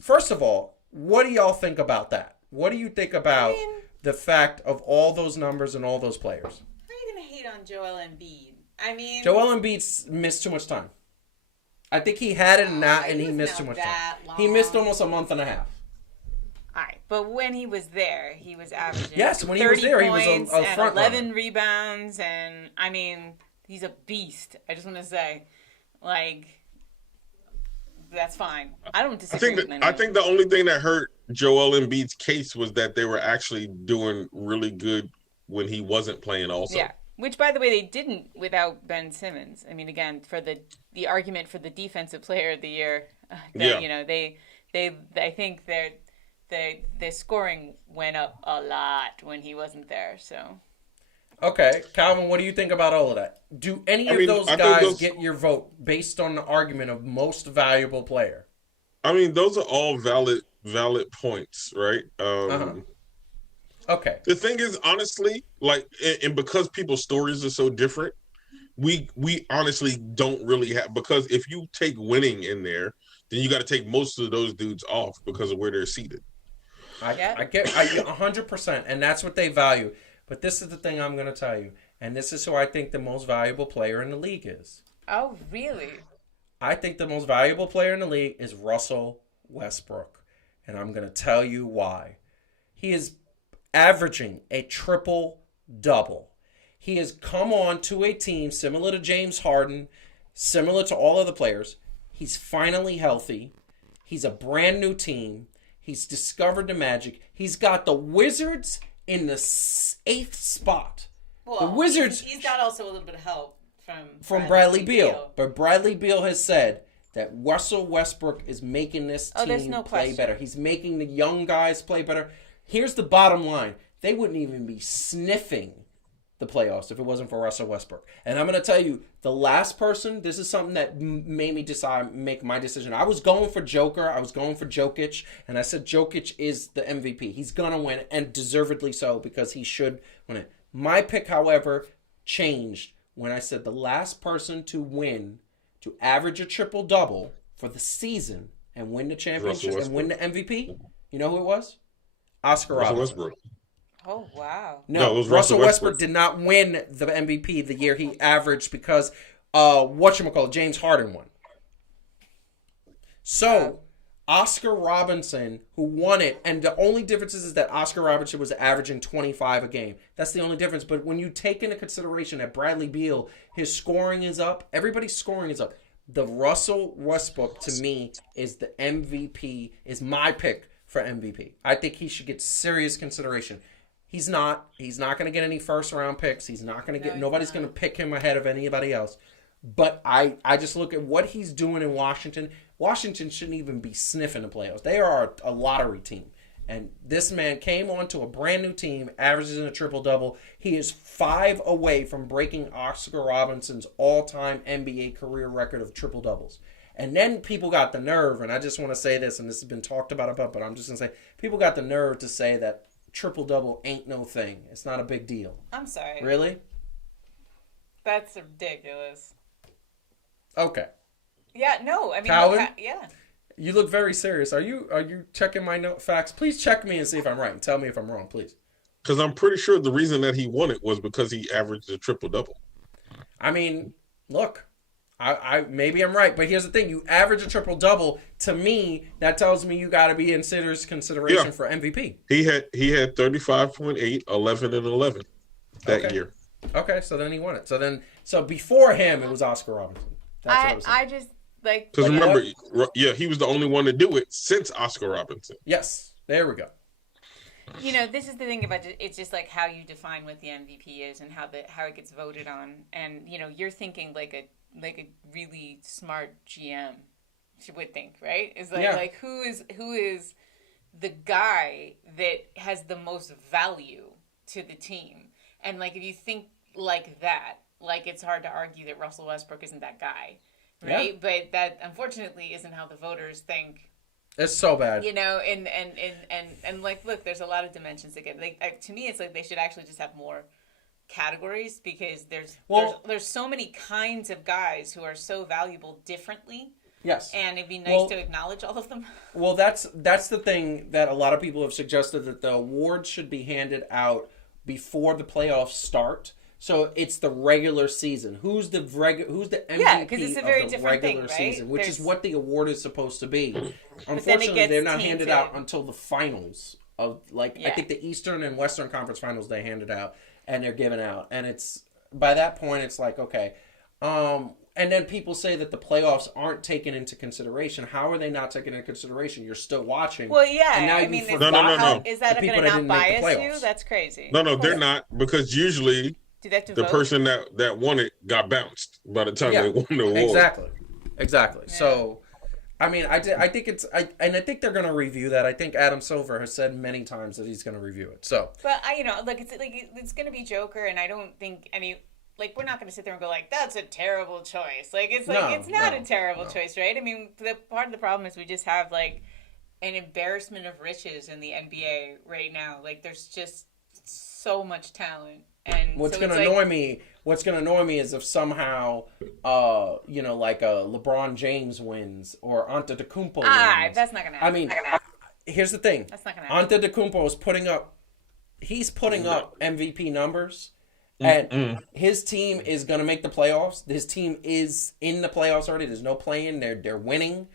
first of all, what do y'all think about that? What do you think about the fact of all those numbers and all those players? How are you going to hate on Joel Embiid? Joel Embiid missed too much time. I think he had it and he missed too much time. He missed almost a month and a half. All right, but when he was there, he was averaging when he was there, he was a front 11 runner. rebounds, and he's a beast. I just want to say, that's fine. I don't disagree with I think the only thing that hurt Joel Embiid's case was that they were actually doing really good when he wasn't playing also. Yeah, which, by the way, they didn't without Ben Simmons. Again, for the argument for the Defensive Player of the Year, I think their scoring went up a lot when he wasn't there. So, okay, Calvin, what do you think about all of that? Do any of those guys get your vote based on the argument of most valuable player? Those are all valid points, right? Okay. The thing is, honestly, and because people's stories are so different, we honestly don't really have, because if you take winning in there, then you got to take most of those dudes off because of where they're seated. I get 100%, and that's what they value. But this is the thing I'm going to tell you, and this is who I think the most valuable player in the league is. Oh, really? I think the most valuable player in the league is Russell Westbrook, and I'm going to tell you why. He is averaging a triple-double. He has come on to a team similar to James Harden, similar to all other players. He's finally healthy. He's a brand new team. He's discovered the magic. He's got the Wizards in the 8th spot. Well, the Wizards. He's got also a little bit of help from Bradley Beal. But Bradley Beal has said that Russell Westbrook is making this team play better. He's making the young guys play better. Here's the bottom line. They wouldn't even be sniffing the playoffs if it wasn't for Russell Westbrook. And I'm going to tell you, the last person, this is something that made me make my decision. I was going for Joker. I was going for Jokic. And I said Jokic is the MVP. He's going to win, and deservedly so, because he should win it. My pick, however, changed when I said the last person to win, to average a triple-double for the season and win the championship and win the MVP, you know who it was? Oscar Robinson. Westbrook. Oh, wow. No, it was Russell Westbrook did not win the MVP the year he averaged because, James Harden won. So, Oscar Robinson, who won it, and the only difference is that Oscar Robinson was averaging 25 a game. That's the only difference. But when you take into consideration that Bradley Beal, his scoring is up, everybody's scoring is up. The Russell Westbrook, to me, is the MVP, is my pick for MVP. I think he should get serious consideration. He's not going to get any first-round picks. He's not going to get... Nobody's going to pick him ahead of anybody else. But I just look at what he's doing in Washington. Washington shouldn't even be sniffing the playoffs. They are a lottery team. And this man came onto a brand-new team, averages in a triple-double. He is 5 away from breaking Oscar Robinson's all-time NBA career record of triple-doubles. And then people got the nerve, and I just want to say this, and this has been talked about, but I'm just going to say, people got the nerve to say that triple-double ain't no thing. It's not a big deal. I'm sorry. Really? That's ridiculous. Okay. Yeah, no, I mean, Calvin? yeah. You look very serious. Are you checking my facts? Please check me and see if I'm right, and tell me if I'm wrong, please. Because I'm pretty sure the reason that he won it was because he averaged a triple-double. I mean, look, I maybe I'm right, but here's the thing. You average a triple-double, to me, that tells me you got to be in serious consideration for MVP. He had 35.8, 11, and 11 that year. Okay, so then he won it. So before him, it was Oscar Robinson. That's what I was saying. I just, like... Because remember, he was the only one to do it since Oscar Robinson. Yes, there we go. You know, this is the thing about it. It's just like how you define what the MVP is and how it gets voted on. And, you know, you're thinking like a really smart GM would think, right? It's like who is the guy that has the most value to the team? And like if you think like that, like it's hard to argue that Russell Westbrook isn't that guy, right? Yeah. But that unfortunately isn't how the voters think. It's so bad. You know, and like look, there's a lot of dimensions to get. Like to me, it's like they should actually just have more categories because there's so many kinds of guys who are so valuable differently. Yes. And it'd be nice to acknowledge all of them. Well, that's the thing that a lot of people have suggested, that the awards should be handed out before the playoffs start. So it's the regular season. Who's the MVP yeah, because it's a very of the different regular thing, right? season, which is what the award is supposed to be. Unfortunately, they're not handed out until the finals of I think the Eastern and Western Conference Finals they handed out and they're given out. And it's by that point it's like, okay, and then people say that the playoffs aren't taken into consideration. How are they not taken into consideration? You're still watching. Well, yeah. And now I mean, no. Is that going to not bias you? That's crazy. No, they're not, because usually the person that won it got bounced by the time they won the award. Exactly. Yeah. So, I mean, I think I think they're going to review that. I think Adam Silver has said many times that he's going to review it. So, but it's going to be Joker, and I don't think we're not going to sit there and go like, that's a terrible choice. It's not a terrible choice, right? I mean, the part of the problem is we just have like an embarrassment of riches in the NBA right now. Like, there's just so much talent. And what's so going to annoy me What's going to annoy me is if somehow, like LeBron James wins or Antetokounmpo wins. That's not going to happen. I mean, here's the thing. That's not going to happen. Antetokounmpo is putting up MVP numbers, and his team is going to make the playoffs. His team is in the playoffs already. There's no play-in. They're winning,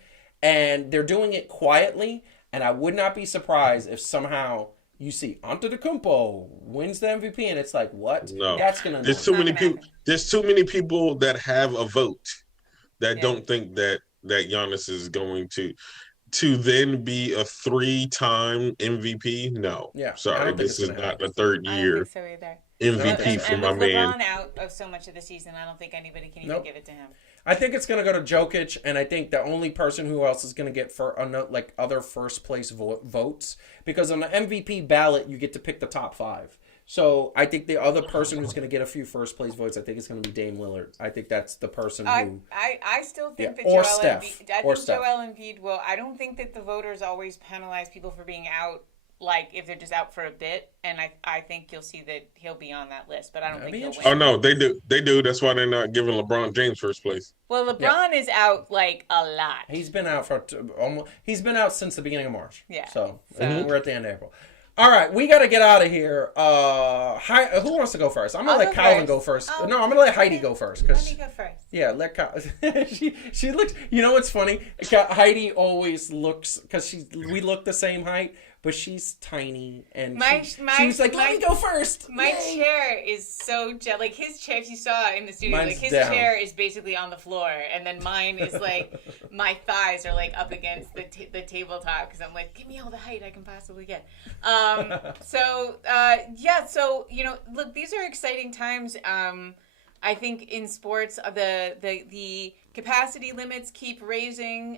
and they're doing it quietly. And I would not be surprised if somehow you see Antetokounmpo wins the MVP, and it's like, what? No, that's gonna. There's too many people. There's too many people that have a vote that don't think that Giannis is going to then be a 3-time MVP. No, sorry, this is not the third year. I don't think so either. MVP for my man. LeBron out of so much of the season, I don't think anybody can even give it to him. I think it's going to go to Jokic, and I think the only person who else is going to get for other first place votes, because on the MVP ballot you get to pick the top 5. So I think the other person who's going to get a few first place votes, I think it's going to be Dame Lillard. I think that's the person who. I still think that or Joel Steph. Embiid. I think Joel Embiid will. I don't think that the voters always penalize people for being out. Like, if they're just out for a bit, and I think you'll see that he'll be on that list, but I don't think he'll win. Oh, no, they do. That's why they're not giving LeBron James first place. Well, LeBron is out, like, a lot. He's been out he's been out since the beginning of March. Yeah. So we're at the end of April. All right, we got to get out of here. Who wants to go first? I'm going to let Calvin go first. No, I'm going to let Heidi go first. Let me go first. Yeah, she looks, you know what's funny? Heidi always looks, because we look the same height, but she's tiny, and she's like, let me go first. My chair is so like his chair. If you saw in the studio, Mine's like his down. chair is basically on the floor, and then mine is like my thighs are like up against the tabletop because I'm like, give me all the height I can possibly get. So look, these are exciting times. I think in sports, the capacity limits keep raising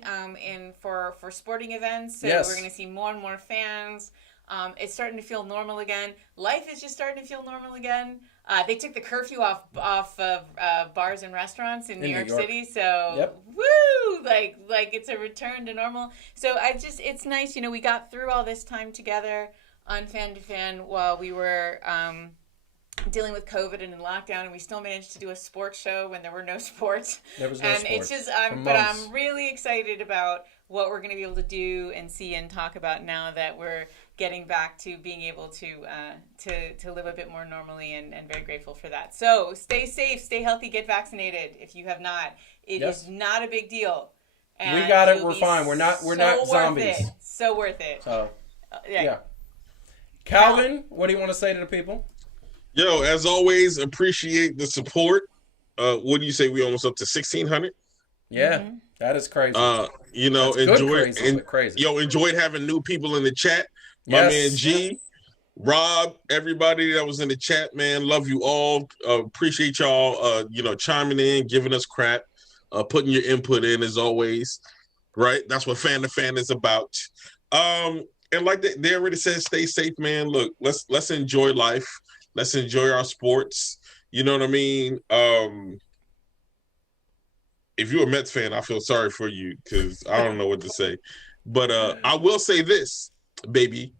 for sporting events. So we're going to see more and more fans. It's starting to feel normal again. Life is just starting to feel normal again. They took the curfew off of bars and restaurants in New York City. So woo, like it's a return to normal. So it's nice. We got through all this time together on Fan to Fan while we were dealing with COVID and in lockdown, and we still managed to do a sports show when there were no sports. There was no sports. And it's just, but I'm really excited about what we're going to be able to do and see and talk about now that we're getting back to being able to live a bit more normally, and very grateful for that. So stay safe, stay healthy, get vaccinated if you have not. It is not a big deal. And we got it. We're fine. We're not zombies. So worth it. So yeah. Calvin, what do you want to say to the people? Yo, as always, appreciate the support. What do you say? We almost up to 1,600. Yeah, that is crazy. Enjoyed having new people in the chat. My man G, Rob, everybody that was in the chat, man, love you all. Appreciate y'all. Chiming in, giving us crap, putting your input in as always. Right, that's what Fan to Fan is about. And like they already said, stay safe, man. Look, let's enjoy life. Let's enjoy our sports. You know what I mean? If you're a Mets fan, I feel sorry for you because I don't know what to say. But I will say this, baby,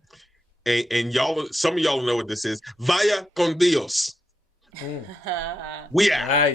and y'all, some of y'all know what this is. Vaya con Dios. We are.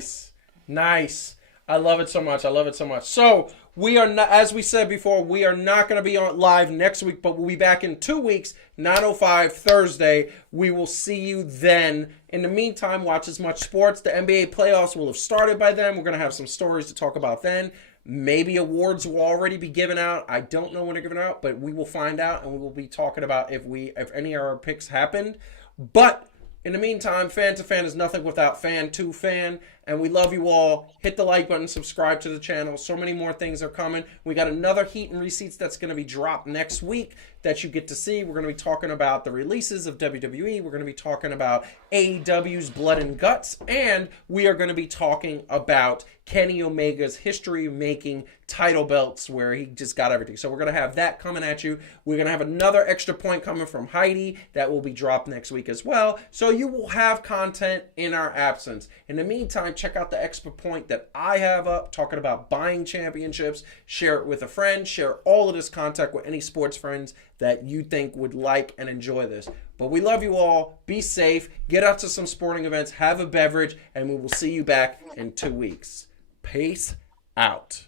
Nice. I love it so much. So we are not, as we said before, we are not going to be on live next week, but we'll be back in 2 weeks, 9:05 Thursday. We will see you then. In the meantime, watch as much sports. The NBA playoffs will have started by then. We're going to have some stories to talk about then. Maybe awards will already be given out. I don't know when they're given out, but we will find out, and we will be talking about if any of our picks happened. But in the meantime, Fan to Fan is nothing without Fan to Fan, and we love you all. Hit the like button, subscribe to the channel. So many more things are coming. We got another Heat and Receipts that's going to be dropped next week that you get to see. We're going to be talking about the releases of WWE. We're going to be talking about AEW's Blood and Guts, and we are going to be talking about Kenny Omega's history of making title belts where he just got everything. So we're going to have that coming at you. We're going to have another extra point coming from Heidi that will be dropped next week as well. So you will have content in our absence. In the meantime, check out the extra point that I have up talking about buying championships. Share it with a friend. Share all of this content with any sports friends that you think would like and enjoy this. But we love you all. Be safe. Get out to some sporting events. Have a beverage. And we will see you back in 2 weeks. Peace out.